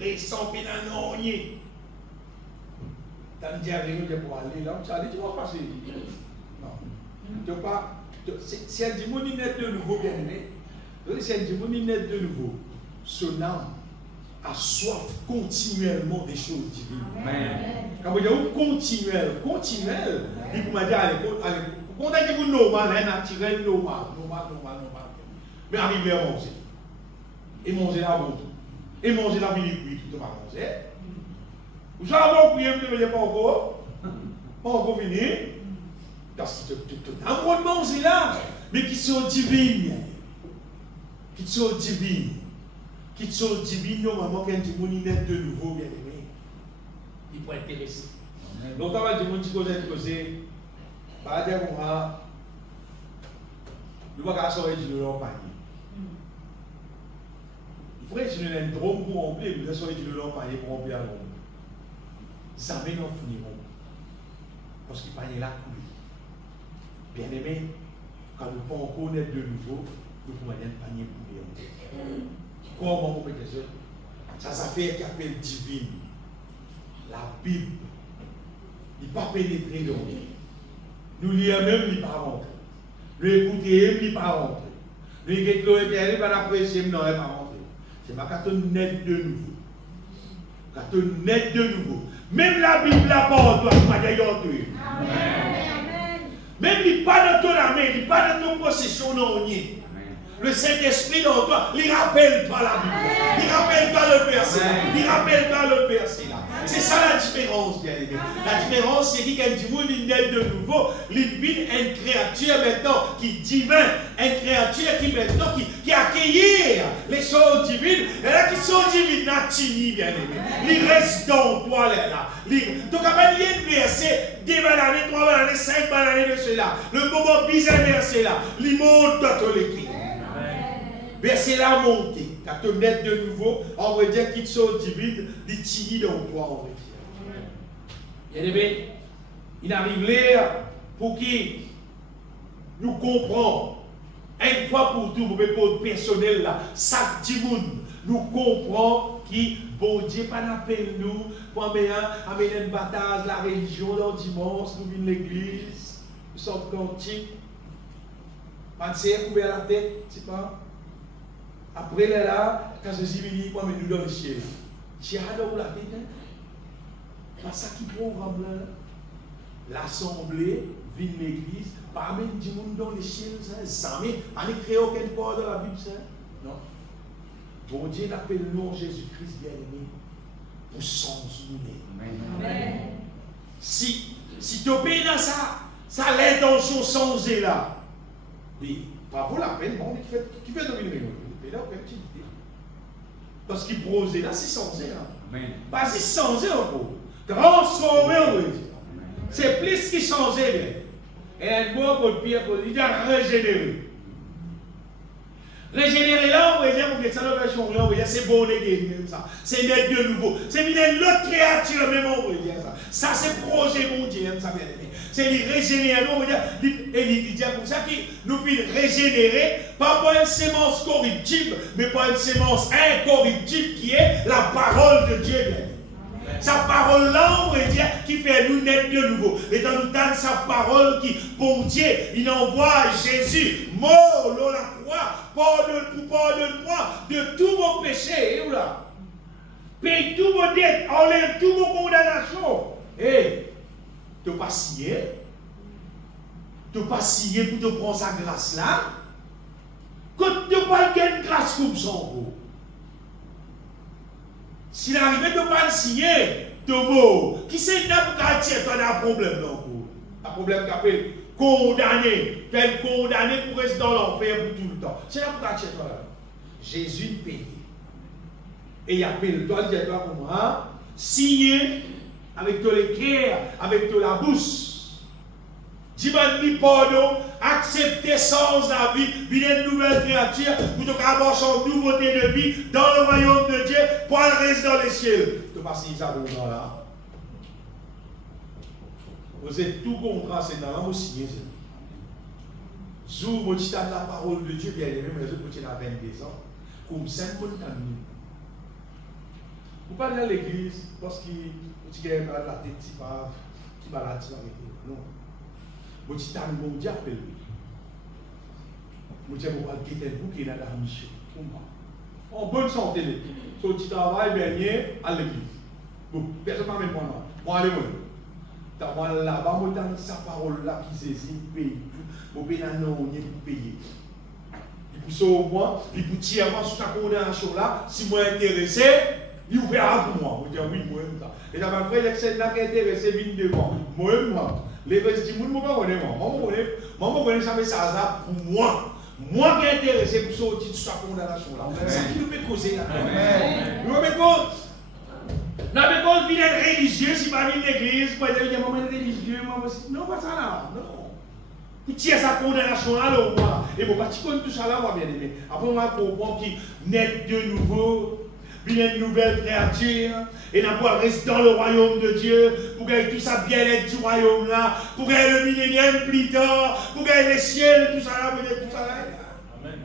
pressant, il y a un t'as dit à rien pour aller là, tu vas passer. Non. Tu ne pas. Si un démon net de nouveau, bien aimé, si un démon net de nouveau, son âme a soif continuellement des choses divines. Amen. Quand vous dites continuel, il vous m'a dit à l'école, quand on dit que normal, naturel, normal. Mais arriver à manger. Et manger la bonne. Et manger la vie liquide, tout va manger. Vous savez, vous pouvez me pas encore. Pas encore fini. Parce que tu as un bon de manger là, mais qui sont divines. Qui sont divines. Qui sont divines, normalement, quand tu es de nouveau, bien aimé, il faut être intéressé. Donc, quand tu es posé, par exemple, nous ne pouvons pas sortir de leur panier. Il faudrait que tu aies un drôme pour remplir, vous allez sortir de leur panier pour remplir un drôme. Ça va n'en finiront. Parce que le panier là coule. Bien aimé, quand nous pouvons connaître de nouveau, nous pouvons aller un panier pour les comment vous mettez ça? Ça fait qu'il appelle divine. La Bible. Il n'est pas pénétré dans nous. Nous lisons même, il n'est pas rentré. Nous écoutons, il n'est pas rentré. Nous écoutons, il n'est pas apprécié, il n'est pas rentré. C'est ma carte net de nouveau. Carte net de nouveau. Même la Bible là bas toi, tu vas d'ailleurs tuer. Même il n'est pas dans ton main, il n'est pas dans ton possession, non. Le Saint-Esprit dans toi, il rappelle pas la Bible. Il rappelle pas le verset. Il rappelle pas le verset là. C'est ça la différence, bien aimé. La différence, c'est qu'il y a du monde de nouveau. Il vit une créature maintenant qui est divine. Une créature qui maintenant qui accueille les choses divines. Et là qui sont divines, natini, bien aimé. Il reste dans toi là. Donc, après, il y a un verset, 2 bananes, 3 bananes, 5 bananes de cela. Le moment bizarre verset là. Il monte dans ton équipe. Verset là monté, quand tu es de nouveau, on va dire qu'il sont divines, des tini dans toi, on va dire. Bien aimé, il arrive là pour qu'il nous comprenne une fois pour tout, pour le personnel là, chaque petit monde, nous comprenons qui, bon Dieu, pas n'appelle nous, pour amener une bataille, la religion, dans dimanche, nous venons l'église, nous sommes cantiques, pensez couvert la tête, c'est pas. Après là, quand Jésus vient, pour amener nous dans le ciel. J'ai hâte de la tête, pas ça qui programme là. L'assemblée, vient l'église, pas même du monde dans les ciels, ça, mais on n'a créé aucun part de la Bible, ça. Non. Bon Dieu appelle nous Jésus-Christ bien-aimé pour s'ennuyer. Amen. Si tu obéis dans ça, ça l'intention changée là. Mais pas pour la peine, bon, qui fait dominer le là, aucune petite idée. Parce qu'il brosait là, c'est changé là. Pas si changé encore. Transformé, on veut dire. C'est plus qui changeait. Et un mot pour Pierre, il dit régénérer. Régénérer là, on va dire, pour que ça ne va pas c'est bon, même ça. C'est net de nouveau. C'est une autre créature, même on va dire ça. Ça, c'est projet mon Dieu, ça bien aimé. C'est les régénérer, on va dire, et il dit comme ça, qui nous fait régénérer, pas pour une sémence corruptible, mais pour une sémence incorruptible qui est la parole de Dieu, bien. Sa parole là, on va dire, qui fait nous naître de nouveau. Et dans nous donne sa parole qui, pour Dieu, il envoie Jésus, mort dans la croix, pardonne-moi de tous vos péchés. Et là, paye tous vos dettes, enlève tous vos condamnations. Et, tu n'as pas signé. Tu n'as pas signé pour te prendre sa grâce là. Quand tu n'as pas une grâce comme ça, s'il arrive de ne pas signer, de mots, qui c'est là pour tu as un problème là. Un problème qui appelle condamné. Tu es condamné pour rester dans l'enfer pour tout le temps. C'est là pour tu là. Jésus paye. Et il appelle toi, il dit toi pour moi, signer avec ton cœur, avec ton la bouche. Dis-moi ni pardon, accepter sans la vie, vivre une nouvelle créature, pour te avoir son nouveauté de vie dans le royaume de Dieu, pour aller rester dans les cieux. Tu passes ça pour là. Vous êtes tout contrat, c'est dans la signé. Zou, vous dites la parole de Dieu, bien aimé, mais vous pouvez la 22 ans, comme 5 bonnes années. Vous parlez à l'église, parce qu'il y a la tête qui balade sur la tête. Non. Vous dites à mon Dieu, appelle-lui. Vous dites à mon Dieu, qui est dans la mission. En bonne santé. Si tu travailles bien à l'église. Personne n'a même moi là. Moi, allez, moi. Là-bas, moi, dans sa parole là qui saisit, paye tout. Vous payez un nom, vous payez. Il vous sauve moi, il vous tire moi sur sa condamnation là. Si moi intéressé, il vous verra pour moi. Vous dites oui, moi, ça. Et dans ma frère, l'excès là qui est intéressé, vient devant. Moi. Les restes du monde, moi, je connais ça, mais ça a pour moi. Moi qui est intéressé pour sortir de sa condamnation là. C'est ça qui nous fait causer là. Nous avons une religieux, si pas une église, pour dire, il y a un moment religieux, non, pas ça là. Non. Vous tirez sa condamnation là, moi. Et bon, tu connais tout ça là, moi, bien aimé. Après, on va comprendre qu'il naît de nouveau. Une nouvelle créature, et n'a pas rester dans le royaume de Dieu, pour gagner tout ça bien-être du royaume là, pour gagner le millénaire plus tard, pour gagner les ciels, tout ça là, tout ça là. Amen.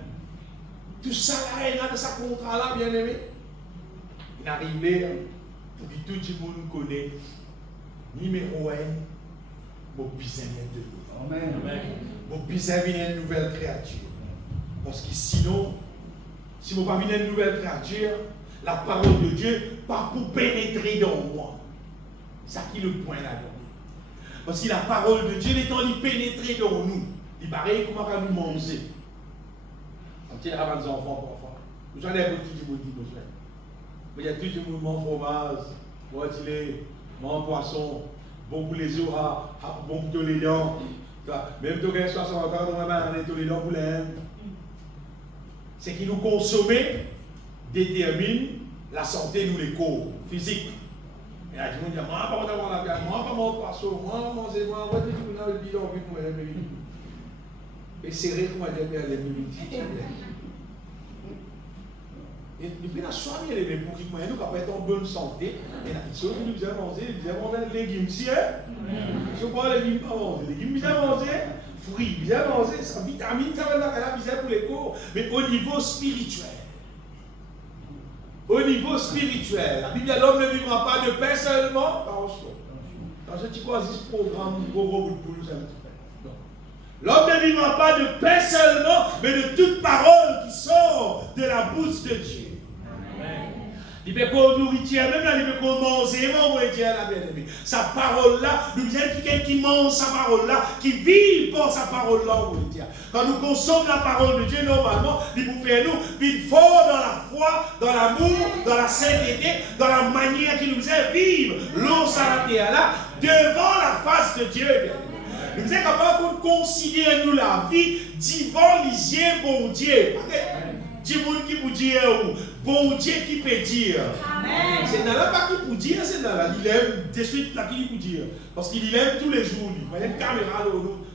Tout ça là, il a dans sa contrat là, bien aimé. Il est arrivé pour que tout le monde connaisse. Numéro 1, mon bizarre de nous. Amen. Mon bizarre vient une nouvelle créature. Parce que sinon, si vous n'avez pas une nouvelle créature, la parole de Dieu, pas pour pénétrer dans moi. C'est ça qui est le point là-dedans. Parce que la parole de Dieu, étant dit pénétrer dans nous, il paraît comment on va nous manger. On tient avant les enfants parfois. Vous avez un petit peu de choses. Il y a tout le monde fromage, bon filet, bon poisson, bon pour les os, bon pour les dents. Même si tu as 60 ans, on va tous les dents pour les. C'est qui nous consommer détermine la santé nous les corps physiques. Et là, tout le monde dit, moi, pas d'avoir la viande, moi, pas mon poisson, moi, manger, moi, moi, tout le monde dit, on vit pour les et c'est vrai qu'on va dire, les militaires. Et puis, la soirée, les pour qui nous va être en bonne santé. Et là, ils nous disent manger, ils disent manger des légumes. Si, hein? Je crois les légumes pas manger. Les légumes, ils disent manger. fruits, bien manger, ça vitamine, ça va la misère pour les corps, mais au niveau spirituel. Au niveau spirituel, la Bible dit l'homme ne vivra pas de pain seulement. Attention. Quand tu crois ce programme, gros bout de un petit peu. L'homme ne vivra pas de pain seulement, mais de toute parole qui sort de la bouche de Dieu. Il peut qu'on nourriture, même là, il peut qu'on mange, sa parole-là, nous disons quelqu'un qui mange sa parole-là, qui vit pour sa parole-là, quand nous consommons la parole de Dieu, normalement, il vous fait nous vivre fort dans la foi, dans l'amour, dans la sainteté, dans la manière qu'il nous est vivre, l'eau s'arrêter là, devant la face de Dieu. Nous sommes capables de considérer nous la vie devant les yeux bon Dieu. Du monde qui peut dire, bon Dieu qui peut dire. C'est dans la pas qui peut dire, c'est dans la. Il aime de suite là qui peut dire. Parce qu'il aime tous les jours. Il y a une caméra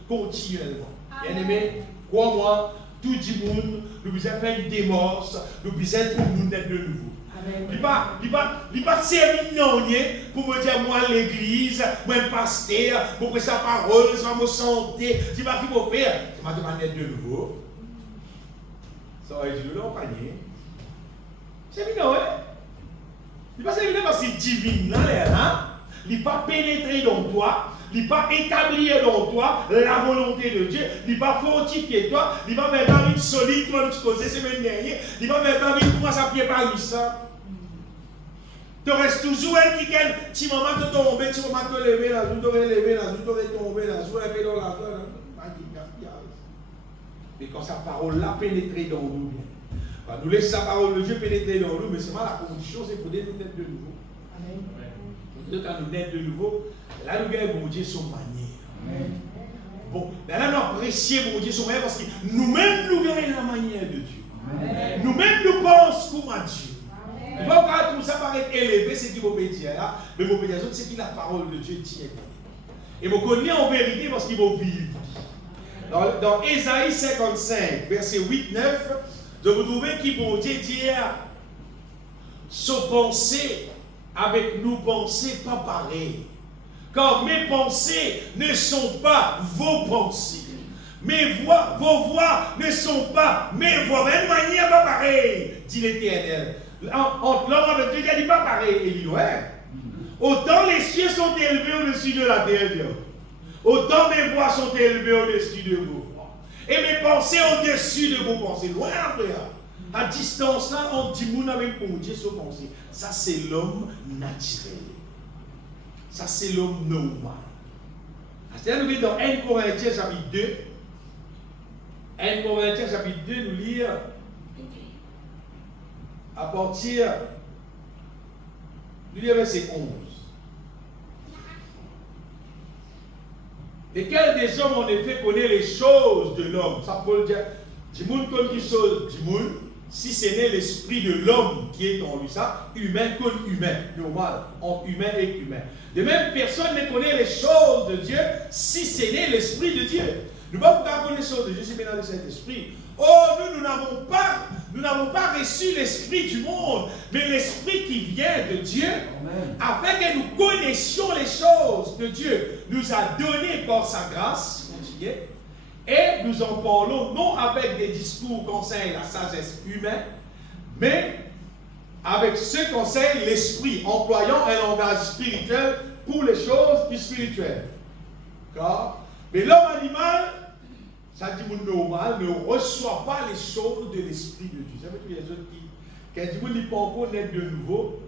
continuellement. Bien aimé, crois-moi, tout le monde, nous besoin faire une démarche, nous besoin pour nous naître de nouveau. Il va servir pour me dire, moi l'église, moi le pasteur, pour que sa parole, ça me santé. Il va qui va faire? Il va demander de nouveau. Ça va être le panier. C'est évident, hein? Il n'est pas évident parce que c'est divin, hein? Il n'est pas pénétré dans toi, il n'est pas établi dans toi la volonté de Dieu, il n'est pas fortifié toi, il va faire ta vie solide, toi, tu causais semaine dernière, il va faire ta vie pour moi, ça pied par ça. Tu restes toujours un qui est, si maman te tombe, si maman te lever, la joue, tu vas lever, la joue, tu vas tomber, la joue, elle fait dans la joue. Mais quand sa parole-là pénétré dans nous, bah, nous laissons sa parole de Dieu pénétrer dans nous, mais seulement la condition, c'est pour nous naître de nouveau. Amen. Quand nous naître de nouveau, là nous gagnons bon Dieu son manière. Amen. Bon, là nous apprécions bon Dieu son manière parce que nous-mêmes nous gagnons la manière de Dieu. Nous-mêmes nous pensons comme à Dieu. Il va pas tout ça paraître élevé, c'est qui vous peut dire là, mais vous pouvez dire c'est qui la parole de Dieu tient. Et vous connaissez en vérité parce qu'il va vivre. Dans Ésaïe 55, verset 8-9, de vous trouver qui bon Dieu dit « pensées avec nos pensées pas pareilles. Car mes pensées ne sont pas vos pensées. Vos voix ne sont pas mes voix. Même manière pas pareille, dit l'Éternel. » Entre l'homme avec Dieu, il dit pas pareil. Il dit ouais. Autant les cieux sont élevés au-dessus de la terre, autant mes voix sont élevées au-dessus de vos voix. Et mes pensées au-dessus de vos pensées. Loin, frère. À distance, là, on dit, mon avec mon Dieu, ses pensées. Ça, c'est l'homme naturel. Ça, c'est l'homme normal. C'est-à-dire, dans 1 Corinthiens, chapitre 2, 1 Corinthiens, chapitre 2, nous lire à partir du verset 11. Lesquels des hommes en effet connaît les choses de l'homme? Ça peut dire, du monde comme des choses du monde, si ce n'est l'esprit de l'homme qui est en lui, ça, humain comme humain, normal, entre humain et humain. De même, personne ne connaît les choses de Dieu si ce n'est l'esprit de Dieu. Nous ne pouvons pas connaître les choses de Dieu, c'est maintenant de cet esprit. Oh, nous n'avons pas reçu l'esprit du monde, mais l'esprit qui vient de Dieu, amen, afin que nous connaissions les choses que Dieu nous a données par sa grâce, et nous en parlons non avec des discours conseils la sagesse humaine, mais avec ce conseil l'esprit, employant un langage spirituel pour les choses spirituelles. Mais l'homme animal, ça dit que normal, ne reçoit pas les choses de l'esprit de Dieu. Ça veut dire que les autres qui, quand ils ne pas encore naître de nouveau,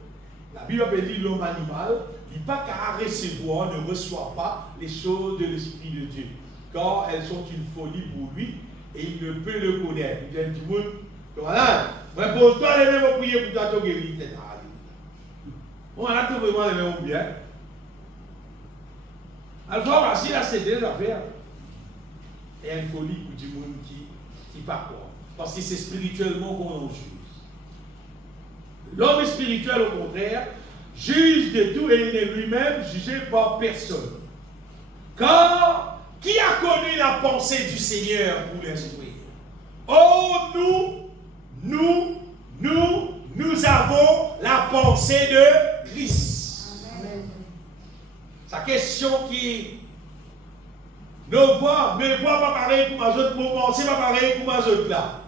la Bible dit l'homme animal, il n'est pas qu'à recevoir, ne reçoit pas les choses de l'esprit de Dieu. Car elles sont une folie pour lui et il ne peut le connaître. Il dit tout le monde, voilà, pose-toi les mêmes pour prier pour toi, tu guérir. On a tout vraiment les mêmes bien. Alors, voici là, c'est des affaires. Et une folie pour du monde qui part quoi. Parce que c'est spirituellement qu'on en juge. L'homme spirituel, au contraire, juge de tout et il n'est lui-même jugé par personne. Car qui a connu la pensée du Seigneur pour l'instruire? Oh, nous avons la pensée de Christ. Amen. Sa question qui Nos voix, mes voix pas pareil pour ma autres, mon pensée pas pareil pour ma autres là.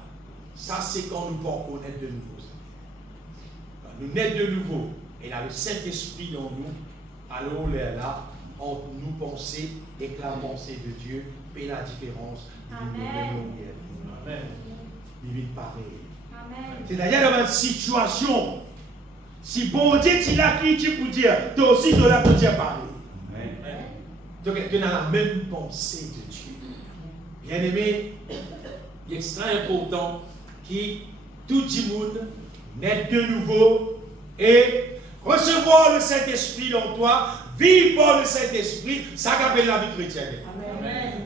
Ça, c'est quand nous pouvons connaître de nouveau. Quand nous naître de nouveau, et là, le Saint-Esprit dans nous, alors là, entre nous penser et que la pensée de Dieu fait la différence. Amen. Divine pareil. C'est-à-dire dans une situation, si bon Dieu tu l'as qui tu peux dire, toi aussi tu l'as pour dire pareil. Donc tu as la même pensée de Dieu. Bien aimé, il est extrêmement important que tout le monde naisse de nouveau et recevoir le Saint-Esprit dans toi, vivre par le Saint-Esprit, ça qu'appelle la vie chrétienne. Amen.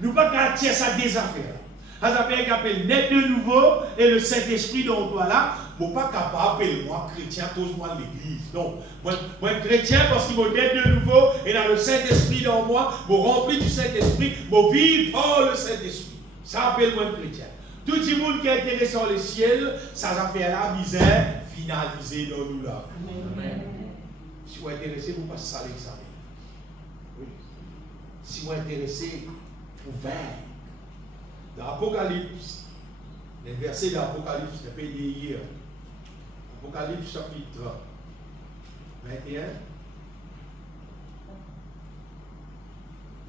Nous ne pouvons pas tirer ça des affaires. Ça s'appelle naître de nouveau et le Saint-Esprit dans toi là. Je ne suis pas capable de moi chrétien, tous moi l'église. Non, moi chrétien parce qu'il m'a naître de nouveau et dans le Saint-Esprit dans moi, je remplis du Saint-Esprit, je vis par le Saint-Esprit. Ça s'appelle moi chrétien. Tout le monde qui est intéressé dans le ciel, ça s'appelle la misère finalisée dans nous là. Amen. Si vous êtes intéressé, vous passez ça à l'examen. Oui. Si vous êtes intéressé, vous vaincre. Dans l'Apocalypse, les versets de l'Apocalypse, je l'ai payé hier. Apocalypse chapitre 21.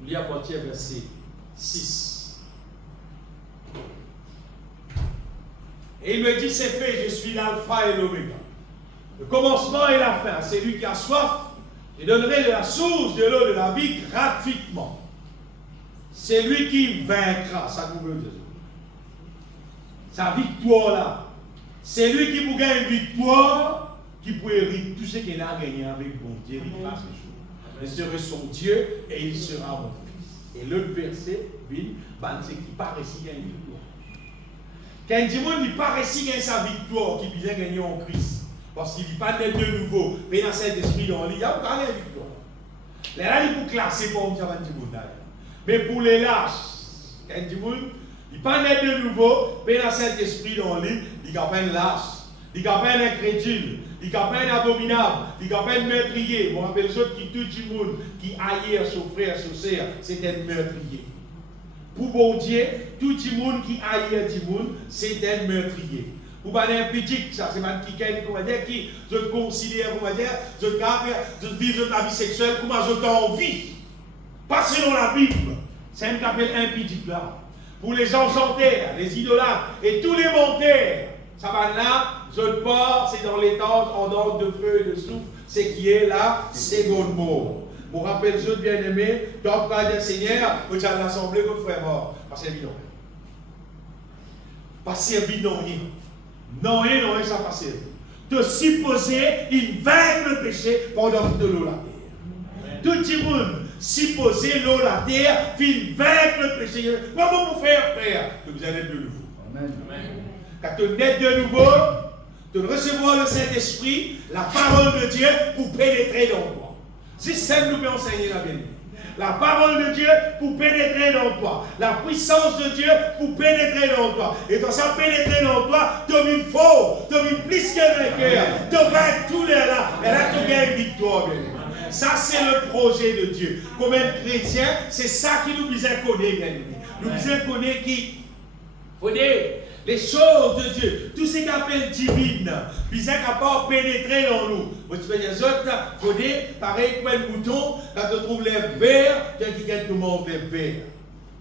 Nous lisons à partir du verset 6. Et il me dit, c'est fait, je suis l'alpha et l'oméga. Le commencement et la fin. C'est lui qui a soif. Je donnerai de la source de l'eau de la vie gratuitement. C'est lui qui vaincra. Ça nous veut dire. Sa victoire là. C'est lui qui vous gagne une victoire qui peut hériter tout ce qu'il a gagné avec bon Dieu. Il sera son Dieu et il sera mon fils. Et l'autre verset, c'est qui paraît si gagne une victoire. Quand il dit qu'il paraît si gagne sa victoire, qui vient gagner en Christ. Parce qu'il n'est pas né de nouveau, mais dans cet esprit dans lui, il y a aucun victoire. Les là, il faut classer pour un mais pour les lâches, quand il dit il n'est pas né de nouveau, mais dans cet esprit dans lui, il n'y a pas de lâche, il n'y a pas d'incrédule, il n'y a pas d'abominable, il n'y a pas de meurtrier. Je rappelle les autres qui tout le monde qui haït son frère, son sœur, c'est un meurtrier. Pour bon Dieu, tout le monde qui haït tout le monde, c'est un meurtrier. Vous parlez un petit, ça c'est un qui qui je considère, je vis la vie sexuelle comme je envie. Pas selon la Bible. C'est un qui appelle impudique là. Pour les enchanteurs, les idolâtres et tous les menteurs, ça va là, je pars, c'est dans les temps en ordre de feu et de souffle, c'est qui est la seconde mort. Vous rappelez, je bien aimé, dans le cas du Seigneur, vous avez l'assemblée que frère mort. Pas servir non. Pas servir non rien. Non, rien, ça passe. De supposer, il vaincre le péché pendant que l'eau la terre. Tout le monde supposer l'eau la terre, il vaincre le péché. Comment vous faire, frère? Que vous allez de nouveau. Amen. Quand tu nais de nouveau, de recevoir le Saint-Esprit, la parole de Dieu pour pénétrer dans toi. Si ça nous peut enseigner la vérité. La parole de Dieu pour pénétrer dans toi. La puissance de Dieu pour pénétrer dans toi. Et quand ça pénétrer dans toi, tu deviens fort, tu deviens plus que vainqueur. Tu vaincre tous les là. Et là, tu gagnes victoire. Ça, c'est le projet de Dieu. Comme un chrétien, c'est ça qui nous besoin connaître, bien aimé. Nous besoin connaître qui connaît les choses de Dieu. Tout ce qu'on appelle divine, besoin capable de pénétrer dans nous. Vous savez, les autres, connaît, pareil comme un mouton, quand tu trouves les verts, tu as qui gagne tout le monde les verts.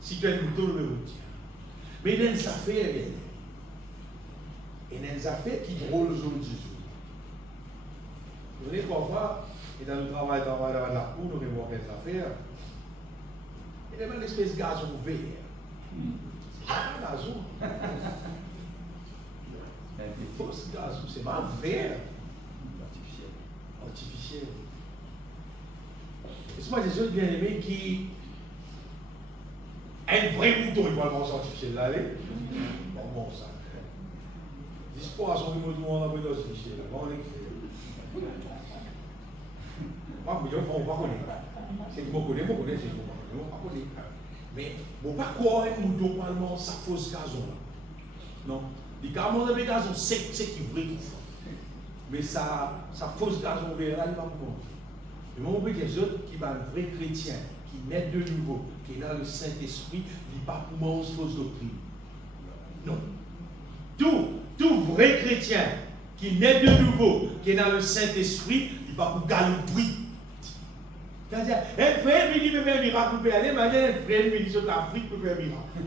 Si tu as un mouton, le dire. Mais il y a des affaires, il y a des affaires qui drôlent aujourd'hui. Vous voyez parfois, et dans le travail dans la cour, nous avons des affaires. Il y a une espèce de gazon vert. C'est pas un gazon. C'est faux gazon, c'est pas vert. Artificiel. Et c'est moi des autres bien aimés qui. Un vrai mouton, il va le manger artificiel là, bon, ça. 10 poissons, il me demande un peu d'artificiel. Moi, je ne sais pas. C'est que je connais, c'est que je ne connais pas. Mais je ne sais pas quoi un mouton parlement ça fausse gazon. Non. Les carrément de gazon, c'est qui est vrai. Mais ça fausse gazon, là, il va comprendre. Mais moi, je veux des autres qui sont vrais chrétiens, qui naît de nouveau, qui est dans le Saint-Esprit, il n'est pas pour manger fausse doctrine. Non. Tout vrai chrétien qui naît de nouveau, qui est dans le Saint-Esprit, il n'est pas pour galoubri. C'est-à-dire, un frère lui dit, peut faire un miracle, vous pouvez aller, mais un frère lui dit, sur l'Afrique, peut faire un miracle.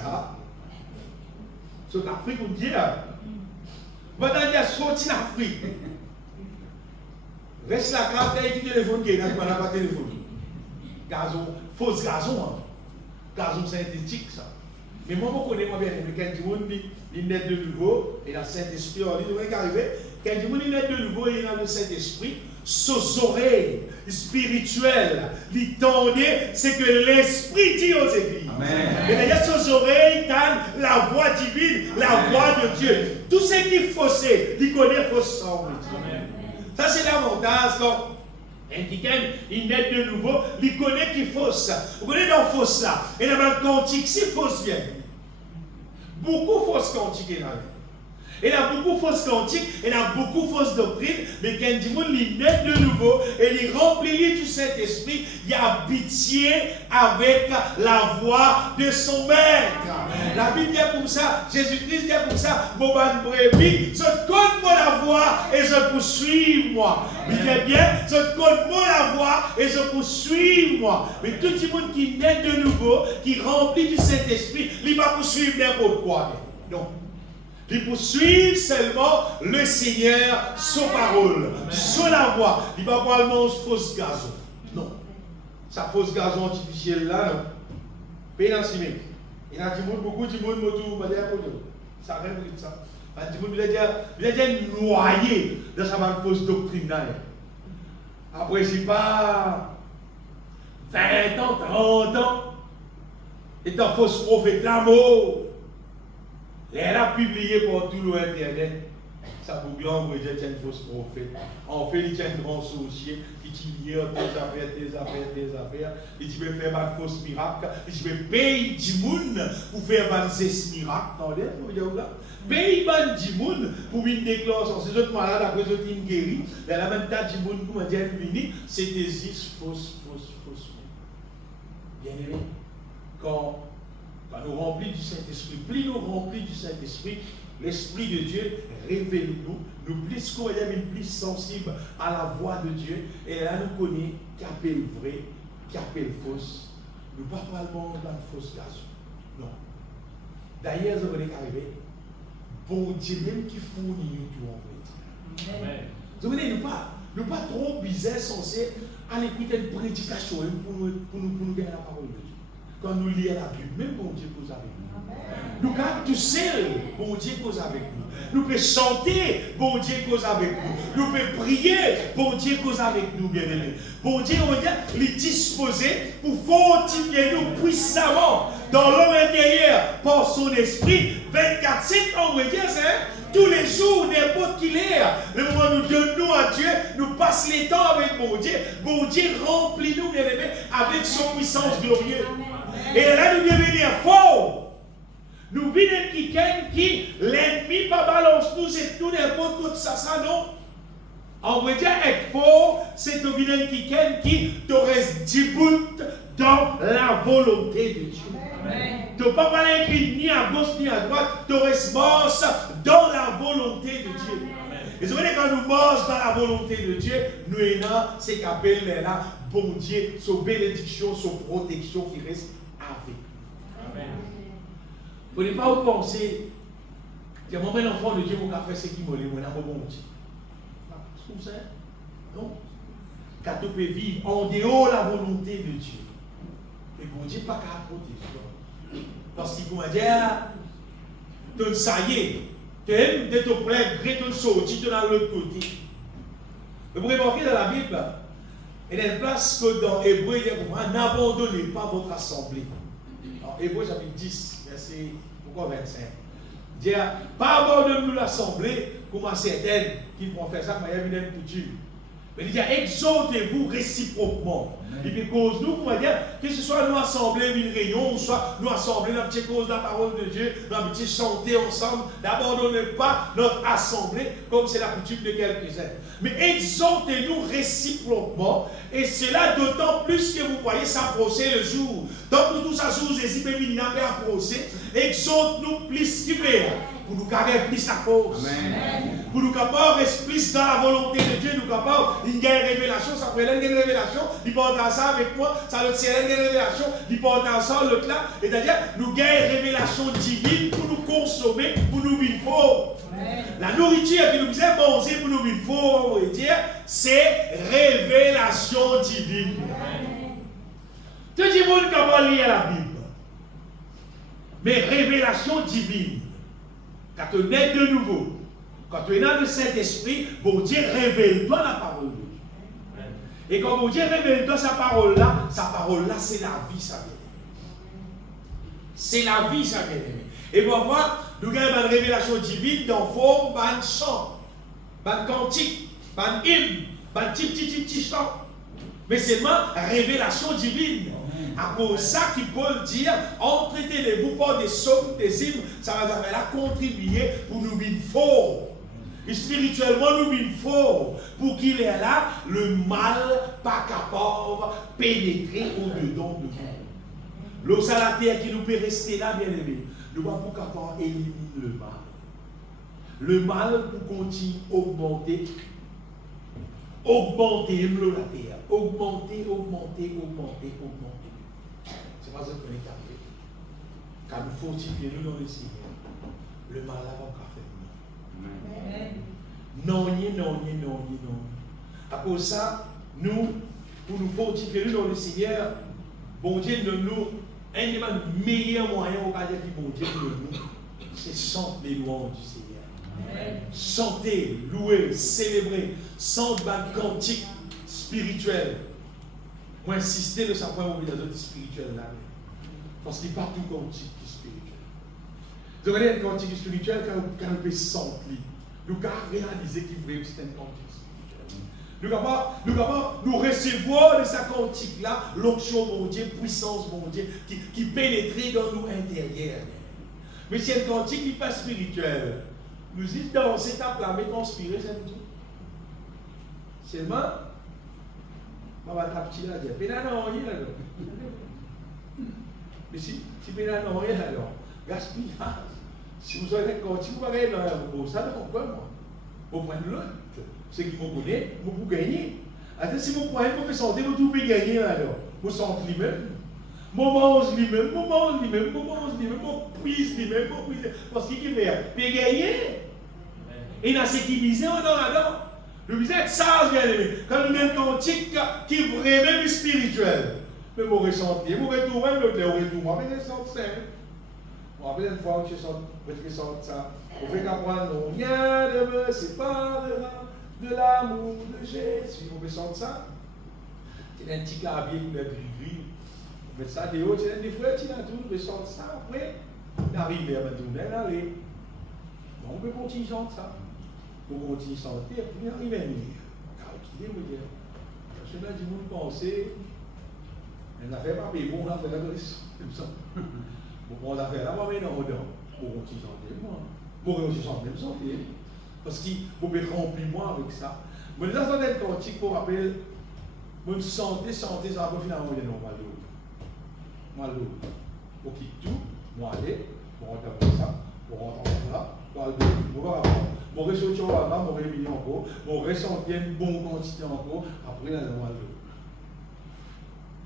Ça. Sur l'Afrique, vous dites, maintenant, il y a sorti l'Afrique. Reste la carte, il y a un téléphone qui est là, il n'y a pas de téléphone. Gazon, fausse gazon. Hein. Gazon synthétique, ça. Mais moi, je connais bien, quand il naît de nouveau, et dans le Saint-Esprit, on dit, il est arrivé, quand il naît de nouveau, il est dans le Saint-Esprit, ses oreilles spirituelles, l'entendez, c'est que l'Esprit dit aux églises. Et d'ailleurs, ses oreilles entendent la voix divine, la voix de Dieu. Tout ce qui est faussé, il connaît fausse sang. Ça, c'est l'avantage quand il naît de nouveau, il connaît qui fausse. Vous connaissez dans fausse là. Et dans le cantique, si fausse vient. Beaucoup fausses cantiques. Il y a beaucoup fausses cantiques, il y a beaucoup fausses doctrines, mais quand il naît de nouveau et il remplit du Saint-Esprit, il a habitué avec la voix de son maître. La Bible dit comme ça, Jésus-Christ dit comme ça, mon brebis, je connais moi la voix et je poursuis moi. Il dit bien, je connais moi la voix et je poursuis moi. Mais tout le monde qui naît de nouveau, qui remplit du Saint-Esprit, il va poursuivre n'importe quoi. Non. Il poursuit seulement le Seigneur, son parole, sur la voie. Il ne va pas manger fausse gazon. Non. Sa fausse gazon artificielle là, non. Pays dans ce mec. Il y a beaucoup de monde autour, ça rien de ça. Il a déjà noyé dans sa fausse doctrine là. Après, c'est pas 20 ans, 30 ans. Et un fausse prophète l'amour. Elle a publié pour tout l'internet. Ça vous dit, on dire une fausse prophète. On fait un grand sorcier qui dit tes affaires. Il dit, je vais faire un fausse miracle. Il dit, je vais payer du monde pour faire un miracle. Attendez, vous voyez là? Paye du monde pour une déclaration. Ces autres malades, après, ils ont guéri. Mais la même temps, du monde, pour dire, c'est des fausse. Bien aimé, quand nous remplis du Saint-Esprit, plus nous remplis du Saint-Esprit, l'Esprit de Dieu révèle-nous, nous plus qu'on est plus sensibles à la voix de Dieu, et là nous connaissons qui appelle vrai, qui appelle fausse. Nous ne parlons pas dans la fausse gazon. Non. D'ailleurs, vous allez arriver, bon Dieu même qui fournit nous tout en vrai. Vous voyez, nous pas trop bizarres censés aller écouter une prédication pour nous gagner la parole de Dieu. Quand nous lisons la Bible, même bon Dieu cause avec nous. Nous quand tout seul, bon Dieu cause avec nous. Nous pouvons chanter, bon Dieu cause avec nous. Nous pouvons prier, bon Dieu cause avec nous, bien-aimés. Bon Dieu, on va les disposer pour fortifier nous puissamment dans l'homme intérieur par son esprit. 24/7, on va dire, tous les jours, n'importe qui est, le moment où nous donnons à Dieu, nous passons les temps avec bon Dieu. Bon Dieu remplit nous, bien-aimés, avec son puissance glorieuse. Et là, nous devons dire faux. Nous vivons quelqu'un qui, l'ennemi, pas balance nous, c'est tout n'importe quoi, ça, non. On veut dire être faux, c'est de vivre quelqu'un qui te reste 10 bouts dans la volonté de Dieu. Tu ne peux pas parler ni à gauche ni à droite, tu restes mort dans la volonté de Dieu. Et vous voyez, quand nous marchons dans la volonté de Dieu, nous avons ce qu'on appelle là, bon Dieu, son bénédiction, son protection qui reste avec nous. Vous ne pouvez pas vous penser, il y a un moment l'enfant de Dieu qui a fait ce qu'il voulait, moi, bon Dieu. C'est comme ça? Non. Quand tu peux vivre en dehors de la volonté de Dieu. Et bon Dieu, pas qu'à protéger. Parce qu'il va dire, ça y est, tu aimes de te plaire, de te sortir, tu es dans l'autre côté. Vous remarquez dans la Bible, il y a une place que dans Hébreu, il y a pour moi, n'abandonnez pas votre assemblée. Alors, Hébreu chapitre 10, verset 25. Il dit, pas abandonnez l'assemblée, comme à certaines qui vont faire ça, mais il y a une coutume. Mais il dit, exhortez-vous réciproquement. Et puis cause nous, on va dire, que ce soit nous assemblés une réunion, ou soit nous assemblés dans une petite cause de la parole de Dieu, dans une petite chanter ensemble, n'abandonnez pas notre assemblée comme c'est la coutume de quelques-uns. Mais exhortez-nous réciproquement, et cela d'autant plus que vous voyez s'approcher le jour. Donc nous tous à jour, Jésus peut venir approcher, exhorte-nous plus qu'il fait, pour nous carrer plus la cause. Amen. Pour nous capables rester plus dans la volonté de Dieu, nous capables, il y a une révélation, ça peut être une révélation, il porte ça avec moi, ça veut dire une révélation, il porte ça l'autre là, c'est-à-dire nous gagnons une révélation divine pour nous consommer, pour nous vivre fort. La nourriture qui nous faisait manger pour nous vivre fort, on va dire, c'est révélation divine. Tout le monde capable de lire la Bible, mais révélation divine, quand on est de nouveau. Quand tu es dans le Saint-Esprit, bon Dieu révèle-toi la parole de Dieu. Et quand bon Dieu révèle-toi sa parole-là, c'est la vie, ça bien. C'est la vie, ça bien. Et pour voir, nous avons une révélation divine dans forme de chant, de cantique, de hymne, de petit chant. Mais seulement révélation divine. À cause de ça qu'il peut dire, entretenez-vous par des psaumes, des hymnes, ça va faire la contribuer pour nous vivre fort. Et spirituellement, nous vivons fort pour qu'il est là, le mal pas capable de pénétrer au-dedans de nous. L'eau à la terre qui nous peut rester là, bien aimé, nous ne pouvons pas capable d'éliminer le mal. Le mal pour continuer à augmenter l'eau la terre. Augmenter. C'est pas ça qu'on est capable. Car nous fortifions nous dans le Seigneur. Le mal là va pas faire. Non. À cause de ça, nous, pour nous fortifier dans le Seigneur, bon Dieu donne-nous un des meilleurs moyens au cas de bon Dieu pour nous, c'est chanter les louanges du Seigneur. Chanter, louer, célébrer, sans bas cantique spirituel. Moi, insister de sa point obligation spirituelle là. Parce qu'il n'y a pas tout cantique spirituel. Vous avez un cantique spirituel quand on peut sentir. Nous avons réalisé qu'il voulait c'est un cantique spirituel. Nous avons recevoir de sa cantique-là l'onction mon Dieu, puissance mon Dieu, qui pénétrait dans nous intérieurs. Mais c'est un cantique qui n'est pas spirituel. Nous disons dans cette étape-là, mais conspirer, c'est tout. Seulement, on va taper là, dire, mais là, non, rien là. Mais si là, non, rien alors, gaspillage. Si vous avez un cantique, vous avez un ça ne comprend pas moi. Au point de l'autre, ceux qui me connaissent, vous gagnez. Alors, si vous prenez, vous pouvez sentir, vous pouvez gagner alors. Vous sentez lui-même. Vous mangez lui-même, vous prise lui-même, parce qu'il fait, vous gagner. Et dans ce qui misait, on a là. Le visage, ça, bien aimé. Quand nous avons un cantique qui est vraiment spirituel. Mais vous ressentez, vous retournez, vous retournez, mais vous sentez. Bon, après, une fois que je sens ça, vous faites comprendre, non, rien ne me séparera de l'amour de Jésus. Vous sentez ça? C'est un petit clavier qui est gris. Vous mettez ça dehors, c'est des fois, tu as tout, vous sentez ça, après, d'arriver à me aller. On peut continuer à chanter ça. On continue à chanter, puis on arrive à venir. Calculez, vous dire. Parce que là, du monde pensait, elle n'a fait pas, mais bon, on a fait la dresse. Comme ça. Bon, on a fait là, moi, mais non, on continue à chanter, moi. Moi, aussi chanter, me chanter. Parce qu'il faut me remplir moi avec ça. Mais dans un cantique, pour rappeler, moi, me chanter, ça va finalement, il y a non, moi, l'autre. On quitte tout, moi, aller, on rentre comme ça, on rentre là. Mon ressenti là, mon réveillé encore, mon ressenti une bonne quantité encore, après la noix d'eau.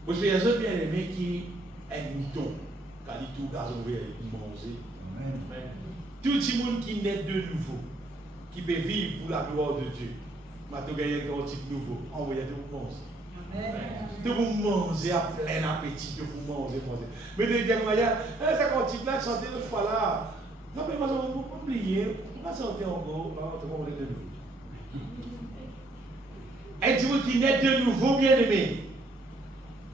Moi, je suis un bien aimé qui est un mouton, quand il tout gazon et manger. Tout le monde qui naît de nouveau, qui peut vivre pour la gloire de Dieu, m'a tout gagné un cantique nouveau, envoyez de vous manger. De vous manger à plein appétit, de vous manger. Mais de dire, ça cantique là, chanter une fois là. Non, mais moi, je ne vais pas oublier, on va sortir encore, là, on va de nouveau. Êtes-vous qui naît de nouveau, bien aimé?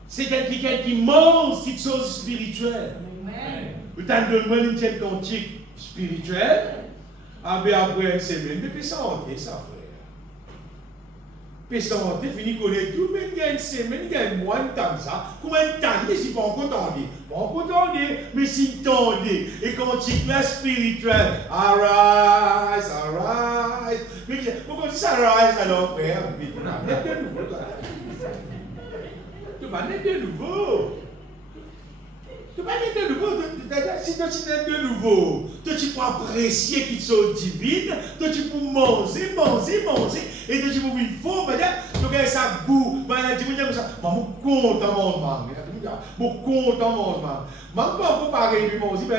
C'est quelqu'un qui mange cette chose spirituelle. Vous avez demandé une telle cantique spirituelle, après une semaine, depuis ça, ok, ça, frère. puis santé, fini connaître tout, mais il y a une semaine, il y a un mois, une temps ça. Combien de temps, mais si pas encore tendu. Pas encore tendu, mais si tendu. Et quand tu classe spirituelle, arise, arise. Mais pourquoi tu dis arise alors, frère? Mais tu vas naître de nouveau, toi. Tu vas naître de nouveau. Tu vas naître de nouveau. Si tu naîtres de nouveau, tu peux apprécier qu'ils sont divines, tu peux manger, et tu peux vivre fort, tu as ça goût, tu peux ça, je suis content de manger, je suis content de manger. Je ne peux pas parler de manger, mais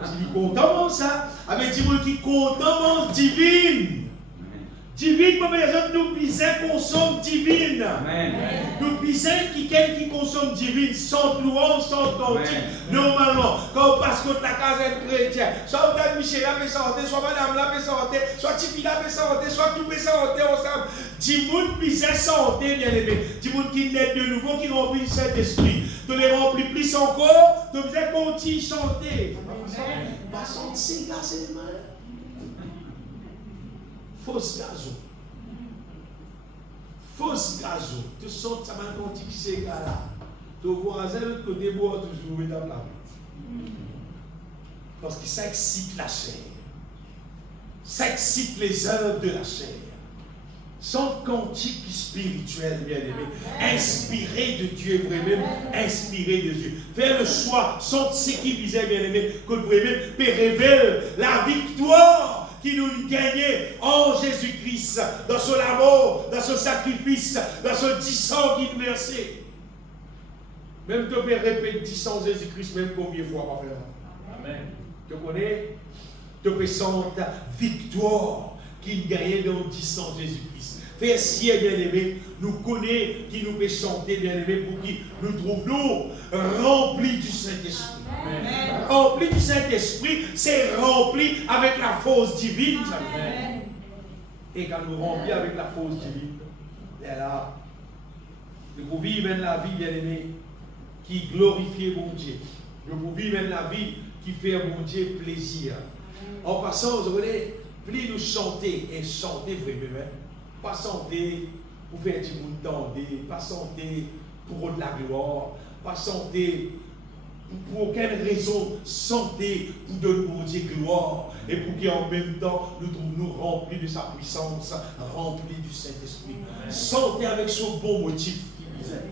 je suis content de ça, avec des gens qui sont contents de divine. Divine, nous pisons consomme divine. Nous pisons qui consomme divine, sans louange, sans cantique. Normalement, quand on passe contre la case chrétienne, soit Mme Michel peut sortir, soit Madame la peut sortir, soit Tipi la peut sortir, soit tout peut sortir ensemble. Dis-moi pisons santé, bien aimé. Dis-moi qui naît de nouveau, qui remplit le Saint-Esprit. Tu les remplis plus encore, tu faisais continuer à chanter. Pas sentir, là, c'est les mains. Fausse gazon. Fausse gazon. Tu sens que ça m'a conti que c'est là. Tu vois, à l'autre côté, boire toujours dans la vie. Parce que ça excite la chair. Ça excite les œuvres de la chair. Sans cantique spirituel, bien aimé. Inspiré de Dieu, vraiment. Inspiré de Dieu. Faire le choix, sans ce qui visait, bien aimé, que vraiment révèle la victoire qui nous gagnait en Jésus-Christ, dans son amour, dans son sacrifice, dans son 10 ans qu'il versait. Même tu peux répéter 10 ans Jésus-Christ, même combien de fois, pas vraiment. Amen. Tu connais? Tu peux sentir ta victoire qu'il gagnait dans 10 ans Jésus-Christ. Frère, si bien aimé, nous connaît qui nous peut chanter, bien aimé, pour qui nous trouvons remplis du Saint-Esprit. Rempli du Saint-Esprit, c'est rempli avec la force divine. Amen. Et quand nous remplis avec la force divine, et là, nous pouvons vivre la vie, bien aimé, qui glorifie mon Dieu. Nous pouvons vivre la vie qui fait mon Dieu plaisir. En passant, vous voyez, plus nous chanter et chanter vraiment, pas chanter pour faire du monde tendre, pas chanter pour de la gloire, pas chanter pour aucune raison, chanter pour donner mon Dieu gloire et pour qu'en même temps nous remplis de sa puissance, remplis du Saint-Esprit. Chanter avec son bon motif qui disait.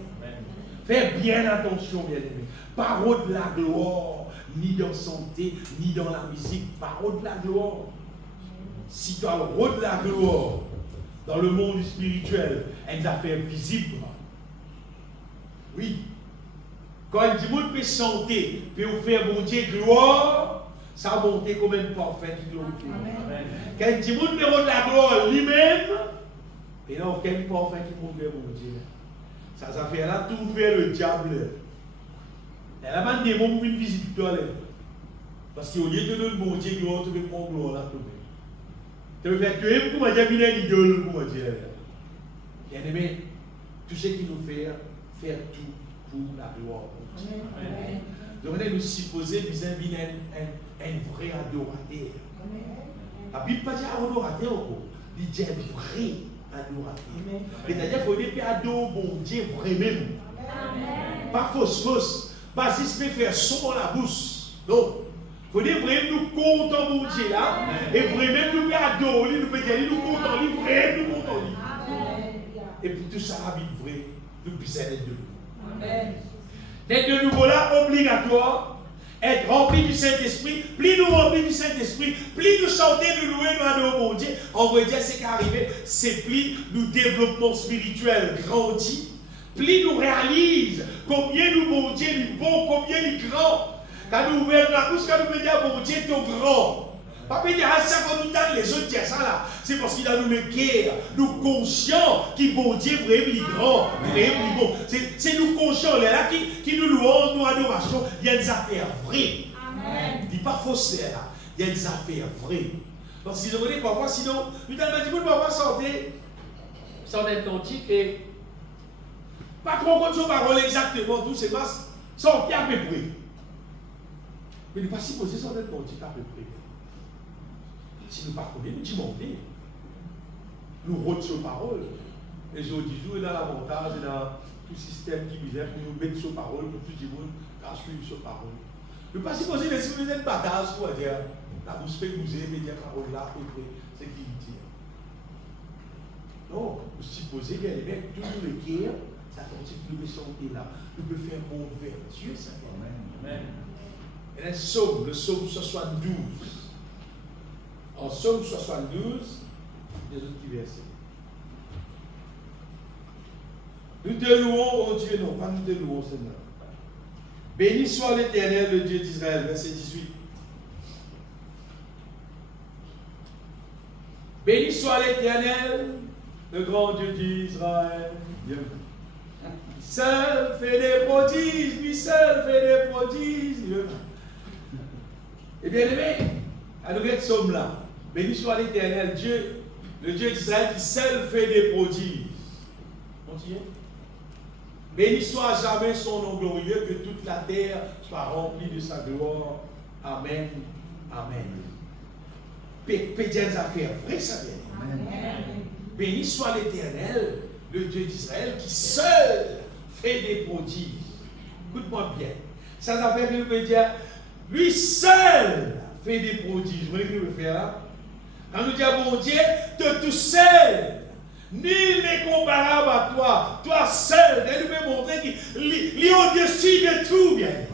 Faites bien attention, bien aimé. Pas de la gloire, ni dans la santé, ni dans la musique, pas de la gloire. Si tu as le de la gloire dans le monde spirituel, une affaire visible. Oui. Quand il dit que peut chanter, peut faire mon Dieu gloire, ça a monté comme un parfait qui glorifie. Quand il dit que peut de la gloire lui-même, et non, quel parfait qui monte vers mon Dieu. Ça fait là tout vers le diable. Elle a demandé mon pour une visite toi. Parce qu'au lieu de donner mon Dieu gloire, tu veux prendre gloire là. Tu veux faire tuer pour moi dire qu'il est idole pour moi dire. Bien aimé, tout ce qui nous fait faire tout pour la gloire. Donc on est nous supposé que nous sommes un vrai adorateur. La Bible pas dire adorateur encore. Il dit un vrai adorateur. C'est-à-dire qu'il faut pas adorer mon Dieu vraiment. Pas fausse. Pas si je peux faire son dans la bouche. Non. Il faut dire vraiment nous comptons mon Dieu là. Et vraiment nous adorer, nous pouvons dire nous comptons, vraiment nous comptons. Et pour tout ça, la vie vraie, nous puissions être de nouveau. D'être de nouveau là, obligatoire, être rempli du Saint-Esprit. Plus nous remplis du Saint-Esprit, plus nous chanter, nous louer, nous adorer mon Dieu. On va dire ce qui est arrivé, c'est plus nous développement spirituel grandit. Plus nous réalisons combien nous, mon Dieu, est bon, combien il est grand. Quand nous ouvrons la bouche, quand nous pouvons dire, mon Dieu est grand. Pas dire à ça quand nous donne les autres dire ça là. C'est parce qu'il a nous le cœur, nous conscients qu'il bon Dieu vraiment grand, vraiment bon. C'est nous conscients là qui nous louons, nous adoration. Il y a des affaires vraies. Amen. Il n'est pas faussé là. Il y a des affaires vraies. Parce que si vous voulez parfois, sinon, nous avons dit, vous ne pouvez pas sortir sans être antique et pas trop compte sur parole exactement, tout c'est pas sortir à peu près. Mais il n'est pas supposé sans être antique à peu près. Si nous ne parlons pas, nous disons. nous rôde sur parole. Et je dis, jouer dans l'avantage et dans tout système qui misère pour nous mettre sur parole, pour tout le monde, car je suis sur parole. Ne pas supposer que si vous êtes bataille, pour dire, la bouche fait bouger, mais dire parole là, c'est qui dit. Non, vous supposez bien les mecs, tout le cœur, ça continue de chanter là. Nous pouvons faire mon vertueux, ça. Amen. Et le psaume 72. En psaume 72, les autres qui versets. Nous te louons, oh Dieu, non, pas nous te louons, Seigneur. Béni soit l'Éternel, le Dieu d'Israël, verset 18. Béni soit l'Éternel, le grand Dieu d'Israël. Seul fait des prodiges, lui seul fait des prodiges. Et bien aimé, à nous mettre somme là. Béni soit l'Éternel, Dieu, le Dieu d'Israël qui seul fait des prodiges. Continuez. Béni soit jamais son nom glorieux, que toute la terre soit remplie de sa gloire. Amen. Amen. Pédiens affaires, vrai ça vient. Amen. Béni soit l'Éternel, le Dieu d'Israël, qui seul fait des prodiges. Écoute-moi bien. Ça veut dire que nous dire, lui seul fait des prodiges. Vous voyez ce que nous faire là? Quand nous disons, bon Dieu, de tout seul. Nul n'est comparable à toi. Toi seul. Et nous pouvons montrer qu'il est au-dessus de tout, bien.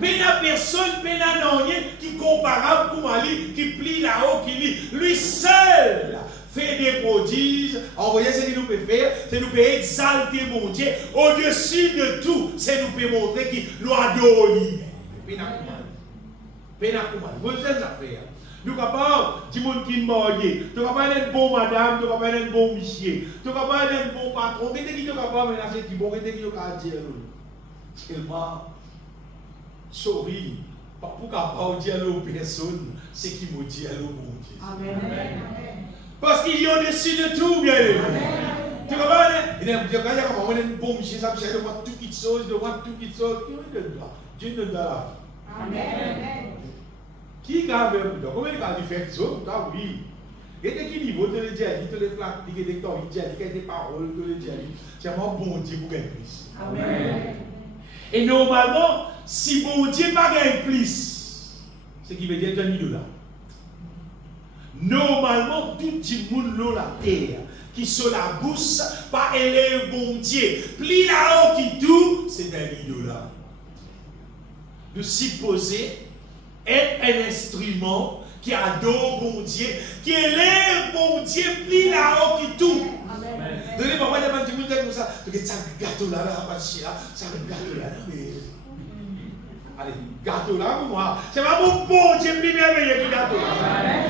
Pena personne, pena non, qui est comparable pour Mali, qui plie là-haut, qui lit. Lui seul fait des prodiges. Envoyez ce que nous pouvons faire, c'est nous pouvons exalter mon Dieu au-dessus de tout. C'est nous pouvons montrer qu'il nous adore. Pena Kumali. Vous avez des affaires. Nous sommes capables de dire qui est marié. Nous sommes capables d'être bon madame, nous sommes capables d'être bon monsieur. Nous sommes capables d'être bon patron. Nous sommes capables de ménager qui bon, nous sommes capables de dire. Seulement, sorry, pas pour capable de dire aux personnes ce qui me dit à l'eau bon Dieu. Amen. Parce qu'il y a au-dessus de tout, bien aimé. Tu comprends? Il y a un bon monsieur, ça me de voir tout qui chose, de voir tout qui chose. Dieu ne donne pas. Amen. Qui a fait pour toi? Combien de cas tu fais ça? Oui. Et de quel niveau tu le dis? Tu le flaques, tu le temps, tu le des paroles, tu le dis. C'est un bon Dieu pour gagner plus. Amen. Et normalement, si bon Dieu pas gagne plus, ce qui veut dire que tu es un idolâtre. Normalement, tout le monde dans la terre qui sur la bouche, pas élève bon Dieu. Pli là-haut qui tout, c'est un idolâtre. Nous supposer être un instrument qui adore bon Dieu, qui élève bon Dieu, plie là-haut qui tout. Amen. Donnez moi des gens comme ça, ça gâteau là, ça gâteau là, mais allez, gâteau là pour moi. C'est pas bon Dieu plus merveilleux que gâteau là.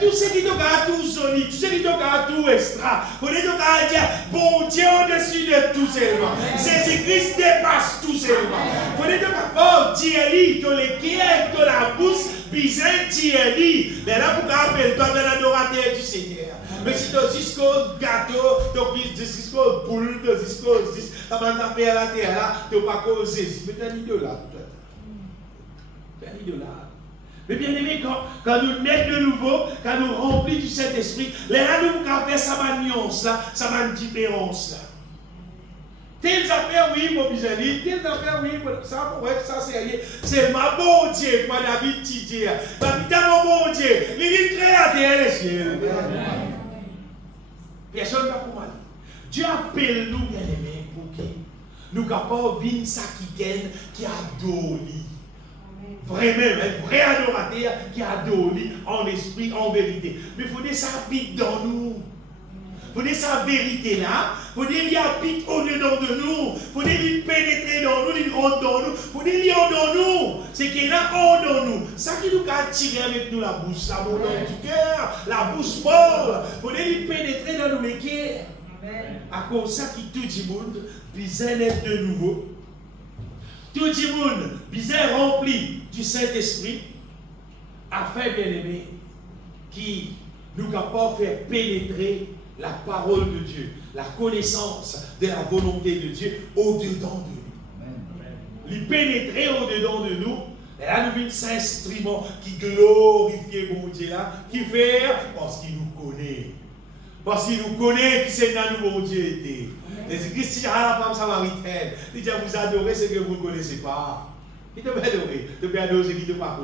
Tout ce qui toque tout solide, tout ce qui toque tout extra. Vous devez dire, bon Dieu au-dessus de tout seulement. Jésus-Christ dépasse tout seulement. Vous devez dire, oh Dieu, tu le cœur, tu la bouche, bizarre Dieu. Mais là, pour appeler toi de l'adorateur du Seigneur. Mais si tu as jusqu'au gâteau, tu as jusqu'au boule, tu as jusqu'au ça va t'appeler à la terre là, tu n'as pas causé. Mais tu es un idolâtre. Tu es un idolâtre. Mais bien aimé, quand nous naissons de nouveau, quand nous remplissons du Saint-Esprit, là, nous pouvons faire sa nuance là, sa différence là. Telles affaires, oui, mon bisani, telles affaires, oui, ça, pour être ça, c'est ma bon Dieu, moi, David Tidier. David, mon bon Dieu, il créateur, les cieux. Personne n'a pour moi. Dieu appelle nous, bien aimés, pour que nous capables de vivre ça qui adore. Vraiment, un vrai adorateur qui adore en esprit, en vérité. Mais il faut que ça habite dans nous. Il faut que ça vérité là. Il faut qu'il habite au-dedans de nous. Il faut qu'il pénètre dans nous, qu'il rentre dans nous. Il faut qu'il y en dans nous. C'est qu'il y a en dans nous. Ça qui nous a tiré avec nous la bouche, la bonheur du cœur, la bouche folle. Il faut qu'il pénètre dans nous les cœurs. À cause de ça qui tout le monde, besoin d'être de nouveau. Tout le monde, besoin rempli du Saint-Esprit, afin, bien aimé, qui nous capable de faire pénétrer la parole de Dieu, la connaissance de la volonté de Dieu au-dedans de nous. Lui pénétrer au-dedans de nous, et là nous avons un instrument qui glorifie mon Dieu là, qui fait parce qu'il nous connaît. Parce qu'il nous connaît qui c'est dans nous, bon Dieu était. Jésus-Christ, à la femme samaritaine, il dit à vous adorer ce que vous ne connaissez pas. Il te peut adorer. Il te peut adorer ce qu'il ne connaît pas.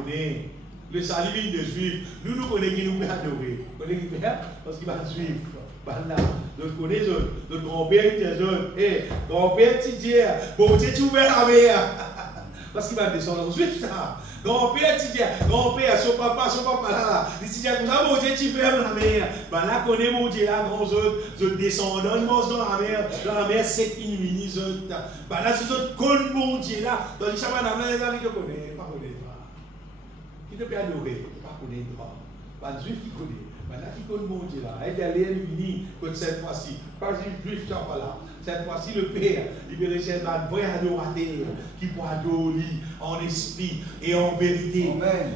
Le salut vient de juif. Nous nous connaissons qui nous peut adorer. Vous connaissez qui fait? Parce qu'il va juif. Voilà. Nous connaissons notre grand-père, il dit hé, grand-père, tu dis, bon Dieu, tu ouvres la mer. Parce qu'il va descendre ensuite, ça. Grand-père, tu dis, grand-père, son papa là, il dit, comme ça, mon Dieu, tu fermes la mer. Ben là, connaît mon Dieu, là, grand autres descendants, ils mangent dans la mer, c'est inouï, ben là, c'est autres connaissent mon Dieu, là, dans les champs, madame, là, les gens qui connaissent, pas connaître. Qui te peut adorer, pas connaître. Ben, juif qui connaît. Ben là, qui connaît mon Dieu, là, elle est allée, elle finit, comme cette fois-ci, pas juif, ça, voilà. Cette fois-ci, le Père, il veut rechercher un vrai adorateur qui peut adorer en esprit et en vérité.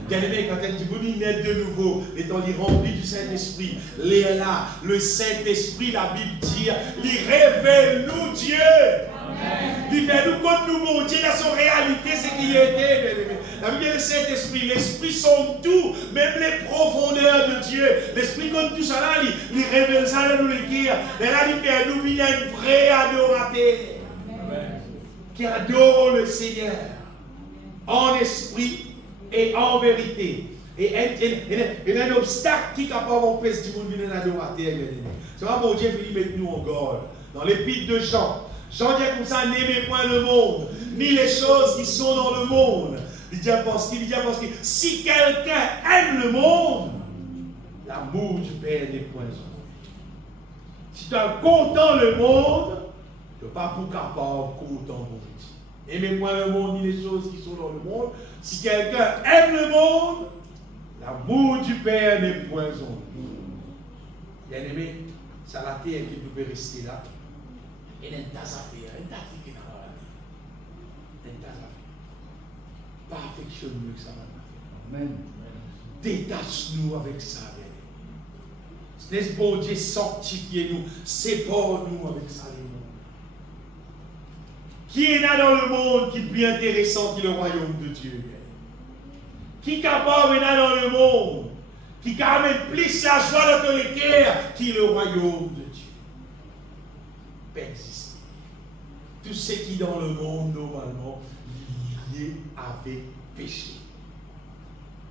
Bien-aimé, quand elle dit, vous naître de nouveau, étant rempli du Saint-Esprit, là, le Saint-Esprit, la Bible dit, il révèle-nous Dieu. Il fait nous comme nous, mon Dieu, dans son réalité, c'est qui était, bien-aimé. La Bible dit, le Saint-Esprit, l'Esprit sont tout, même les profondeurs de Dieu. L'Esprit, comme tout ça là, il révèle ça dans nous l'écrire. Et là, il fait nous, il y a une vraie adorateur qui adore le Seigneur en esprit et en vérité. Et il y a un obstacle qui est capable d'empêcher du monde de venir en adorateur. C'est pas mon Dieu qui met nous en garde. Dans l'épître de Jean, Jean dit comme ça, n'aimez point le monde, ni les choses qui sont dans le monde. Il dit parce que si quelqu'un aime le monde, l'amour du Père n'est point en lui. Si tu as content le monde, tu n'es pas pour capable content mon Dieu. Aimez point le monde, ni les choses qui sont dans le monde. Si quelqu'un aime le monde, l'amour du Père n'est point en lui. Bien aimé, c'est la terre qui peut rester là. Et il y a un tas d'affaires, un tas qui est dans la vie. Un tas d'affaires. Pas affectionne-nous que ça va. Amen. Détache-nous avec ça. Laisse bon Dieu sanctifier nous, sépare-nous avec ça. Qui est là dans le monde qui est plus intéressant que le royaume de Dieu? Qui est capable là dans le monde qui amène plus la joie dans le cœur que le royaume de Dieu? Persiste. Tout ce qui est dans le monde normalement lié avec péché.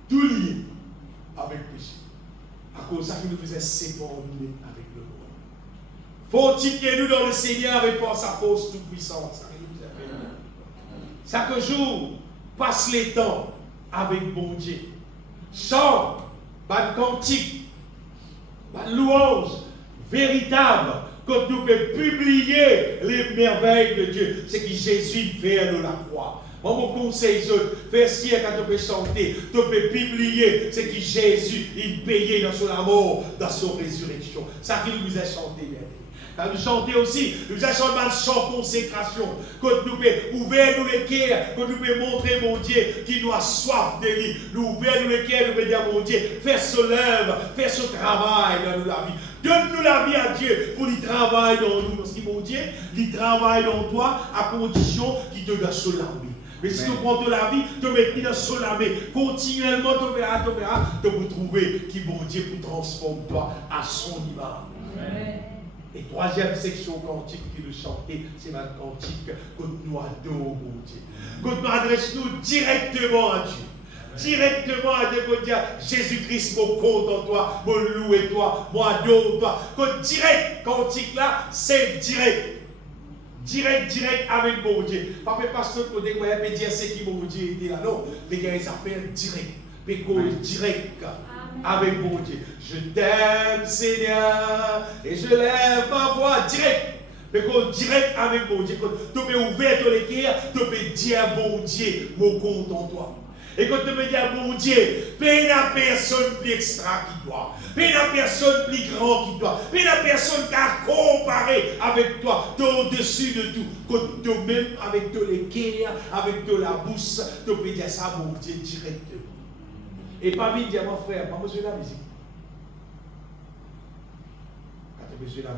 Tout lié avec péché. À cause de ça, nous faisons séparer avec le monde. Fortifiez-nous dans le Seigneur et par sa force toute puissante. Chaque jour, passe les temps avec bon Dieu. Chante, pas de cantique, pas de louange, véritable, quand nous pouvons publier les merveilles de Dieu. C'est que Jésus fait de la croix. Moi, mon conseil, faire ce quand tu peux chanter, tu peux publier ce que Jésus, il payait dans son amour, dans son résurrection. Ça qui nous a chanté, bien. Quand nous chantons aussi, nous avons chanté un chant consécration. Quand nous pouvons ouvrir nous les cœurs, quand nous pouvons montrer mon Dieu qui nous a soif de lui. Nous ouvrir nous les cœurs, nous pouvons dire mon Dieu, fais ce œuvre, fais ce travail dans nous la vie. Donne-nous la vie à Dieu pour qu'il travaille dans nous. Parce que mon Dieu, il travaille dans toi à condition qu'il te donne son vie. Mais si tu prends de la vie, tu mets dans son âme. Continuellement, tu verras, tu peux trouver qui bon Dieu pour transformer toi à son image. Et troisième section cantique qui nous chantait, c'est ma cantique que nous adorons, mon Dieu. Que nous adressons directement à Dieu. Directement à Dieu, pour dire Jésus-Christ, mon compte en toi, mon louer toi, mon adore toi. Que direct cantique là, c'est direct. Direct avec mon Dieu. Pas parce que vous peut dire c'est qui mon Dieu était là. Non, mais il y a des affaires directes. Mais direct avec mon Dieu. Je t'aime, Seigneur, et je lève ma voix direct. Mais direct avec mon Dieu. Tu peux ouvrir les cœurs, tu peux dire mon Dieu, mon compte en toi. Et quand tu peux dire mon Dieu, paye la personne plus extra qui toi. Paye la personne plus grand qui toi. Paye la personne qui a comparé avec toi. Tu es au-dessus de tout. Quand tu même avec tous les cœurs, avec de la bouche, tu peux dire ça mon Dieu directement. Et pas vite dire mon frère, pas besoin de la musique. Quand tu as besoin de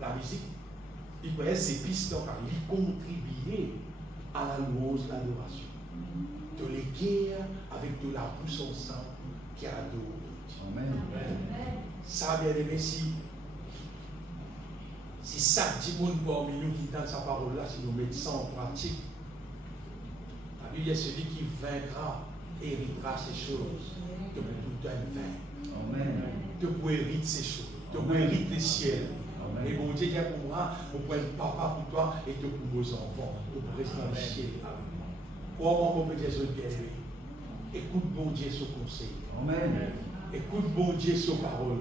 la musique, il peut être ses pistes, il contribue à la louange, l'adoration. De les guerres avec de la bouche ensemble qui adore. Amen. Ça, bien aimé, si ça dit monde parmi nous qui donne sa parole là, si nous mettons ça en pratique, la Bible est celui qui vaincra, héritera ces choses que vous tout vain. Amen. Que vous héritez ces choses, que vous héritez les ciels. Amen. Et bon Dieu qui est pour moi, vous prenez papa pour toi et que pour vos enfants, vous restez dans le ciel avec moi. Comment mon petit Jésus bien-aimé? Écoute bon Dieu ce conseil. Amen. Écoute bon Dieu ce parole.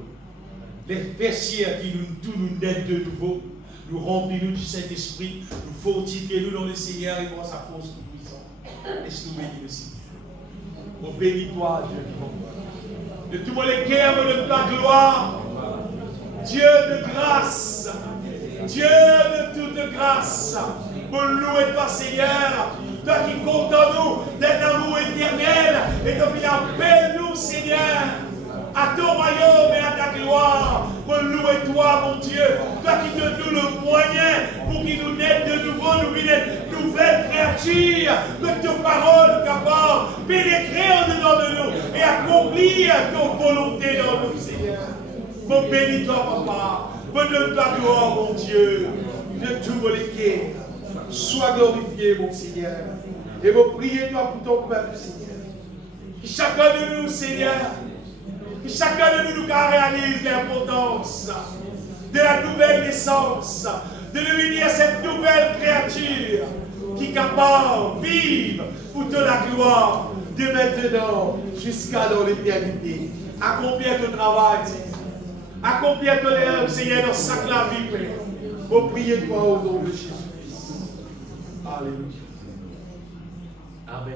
Les versets qui nous aident de nouveau, nous remplissent du Saint-Esprit, nous fortifions dans le Seigneur et pour sa force nous puissante. Laisse-nous bénir le Seigneur. Oh, bénis-toi, Dieu vivant. De tout mon cœur, de ta gloire, Dieu de grâce, Dieu de toute grâce, pour louer toi, Seigneur, toi qui comptes en nous d'un amour éternel, et toi qui appelles-nous, Seigneur, à ton royaume et à ta gloire, pour louer toi, mon Dieu, toi qui te donnes le moyen pour qu'il nous aide de nouveau, nous une nouvelle créature, que ta parole capable de pénétrer en dedans de nous et accomplir ta volonté dans nous, Seigneur. Mon bénis-toi, papa, pour donne ta gloire, mon Dieu, de tout mon cœur. Sois glorifié, mon Seigneur. Et vous priez toi pour ton peuple, Seigneur. Que chacun de nous, Seigneur, que chacun de nous réalise l'importance de la nouvelle naissance, de devenir cette nouvelle créature qui est capable de vivre pour de la gloire de maintenant jusqu'à dans l'éternité. Accomplis ton travail, Seigneur. Accomplis ton œuvre, Seigneur, dans chaque la vie, Père. Vous priez toi au nom de Jésus. Alléluia. Amen.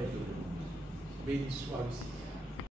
Béni soit le Seigneur.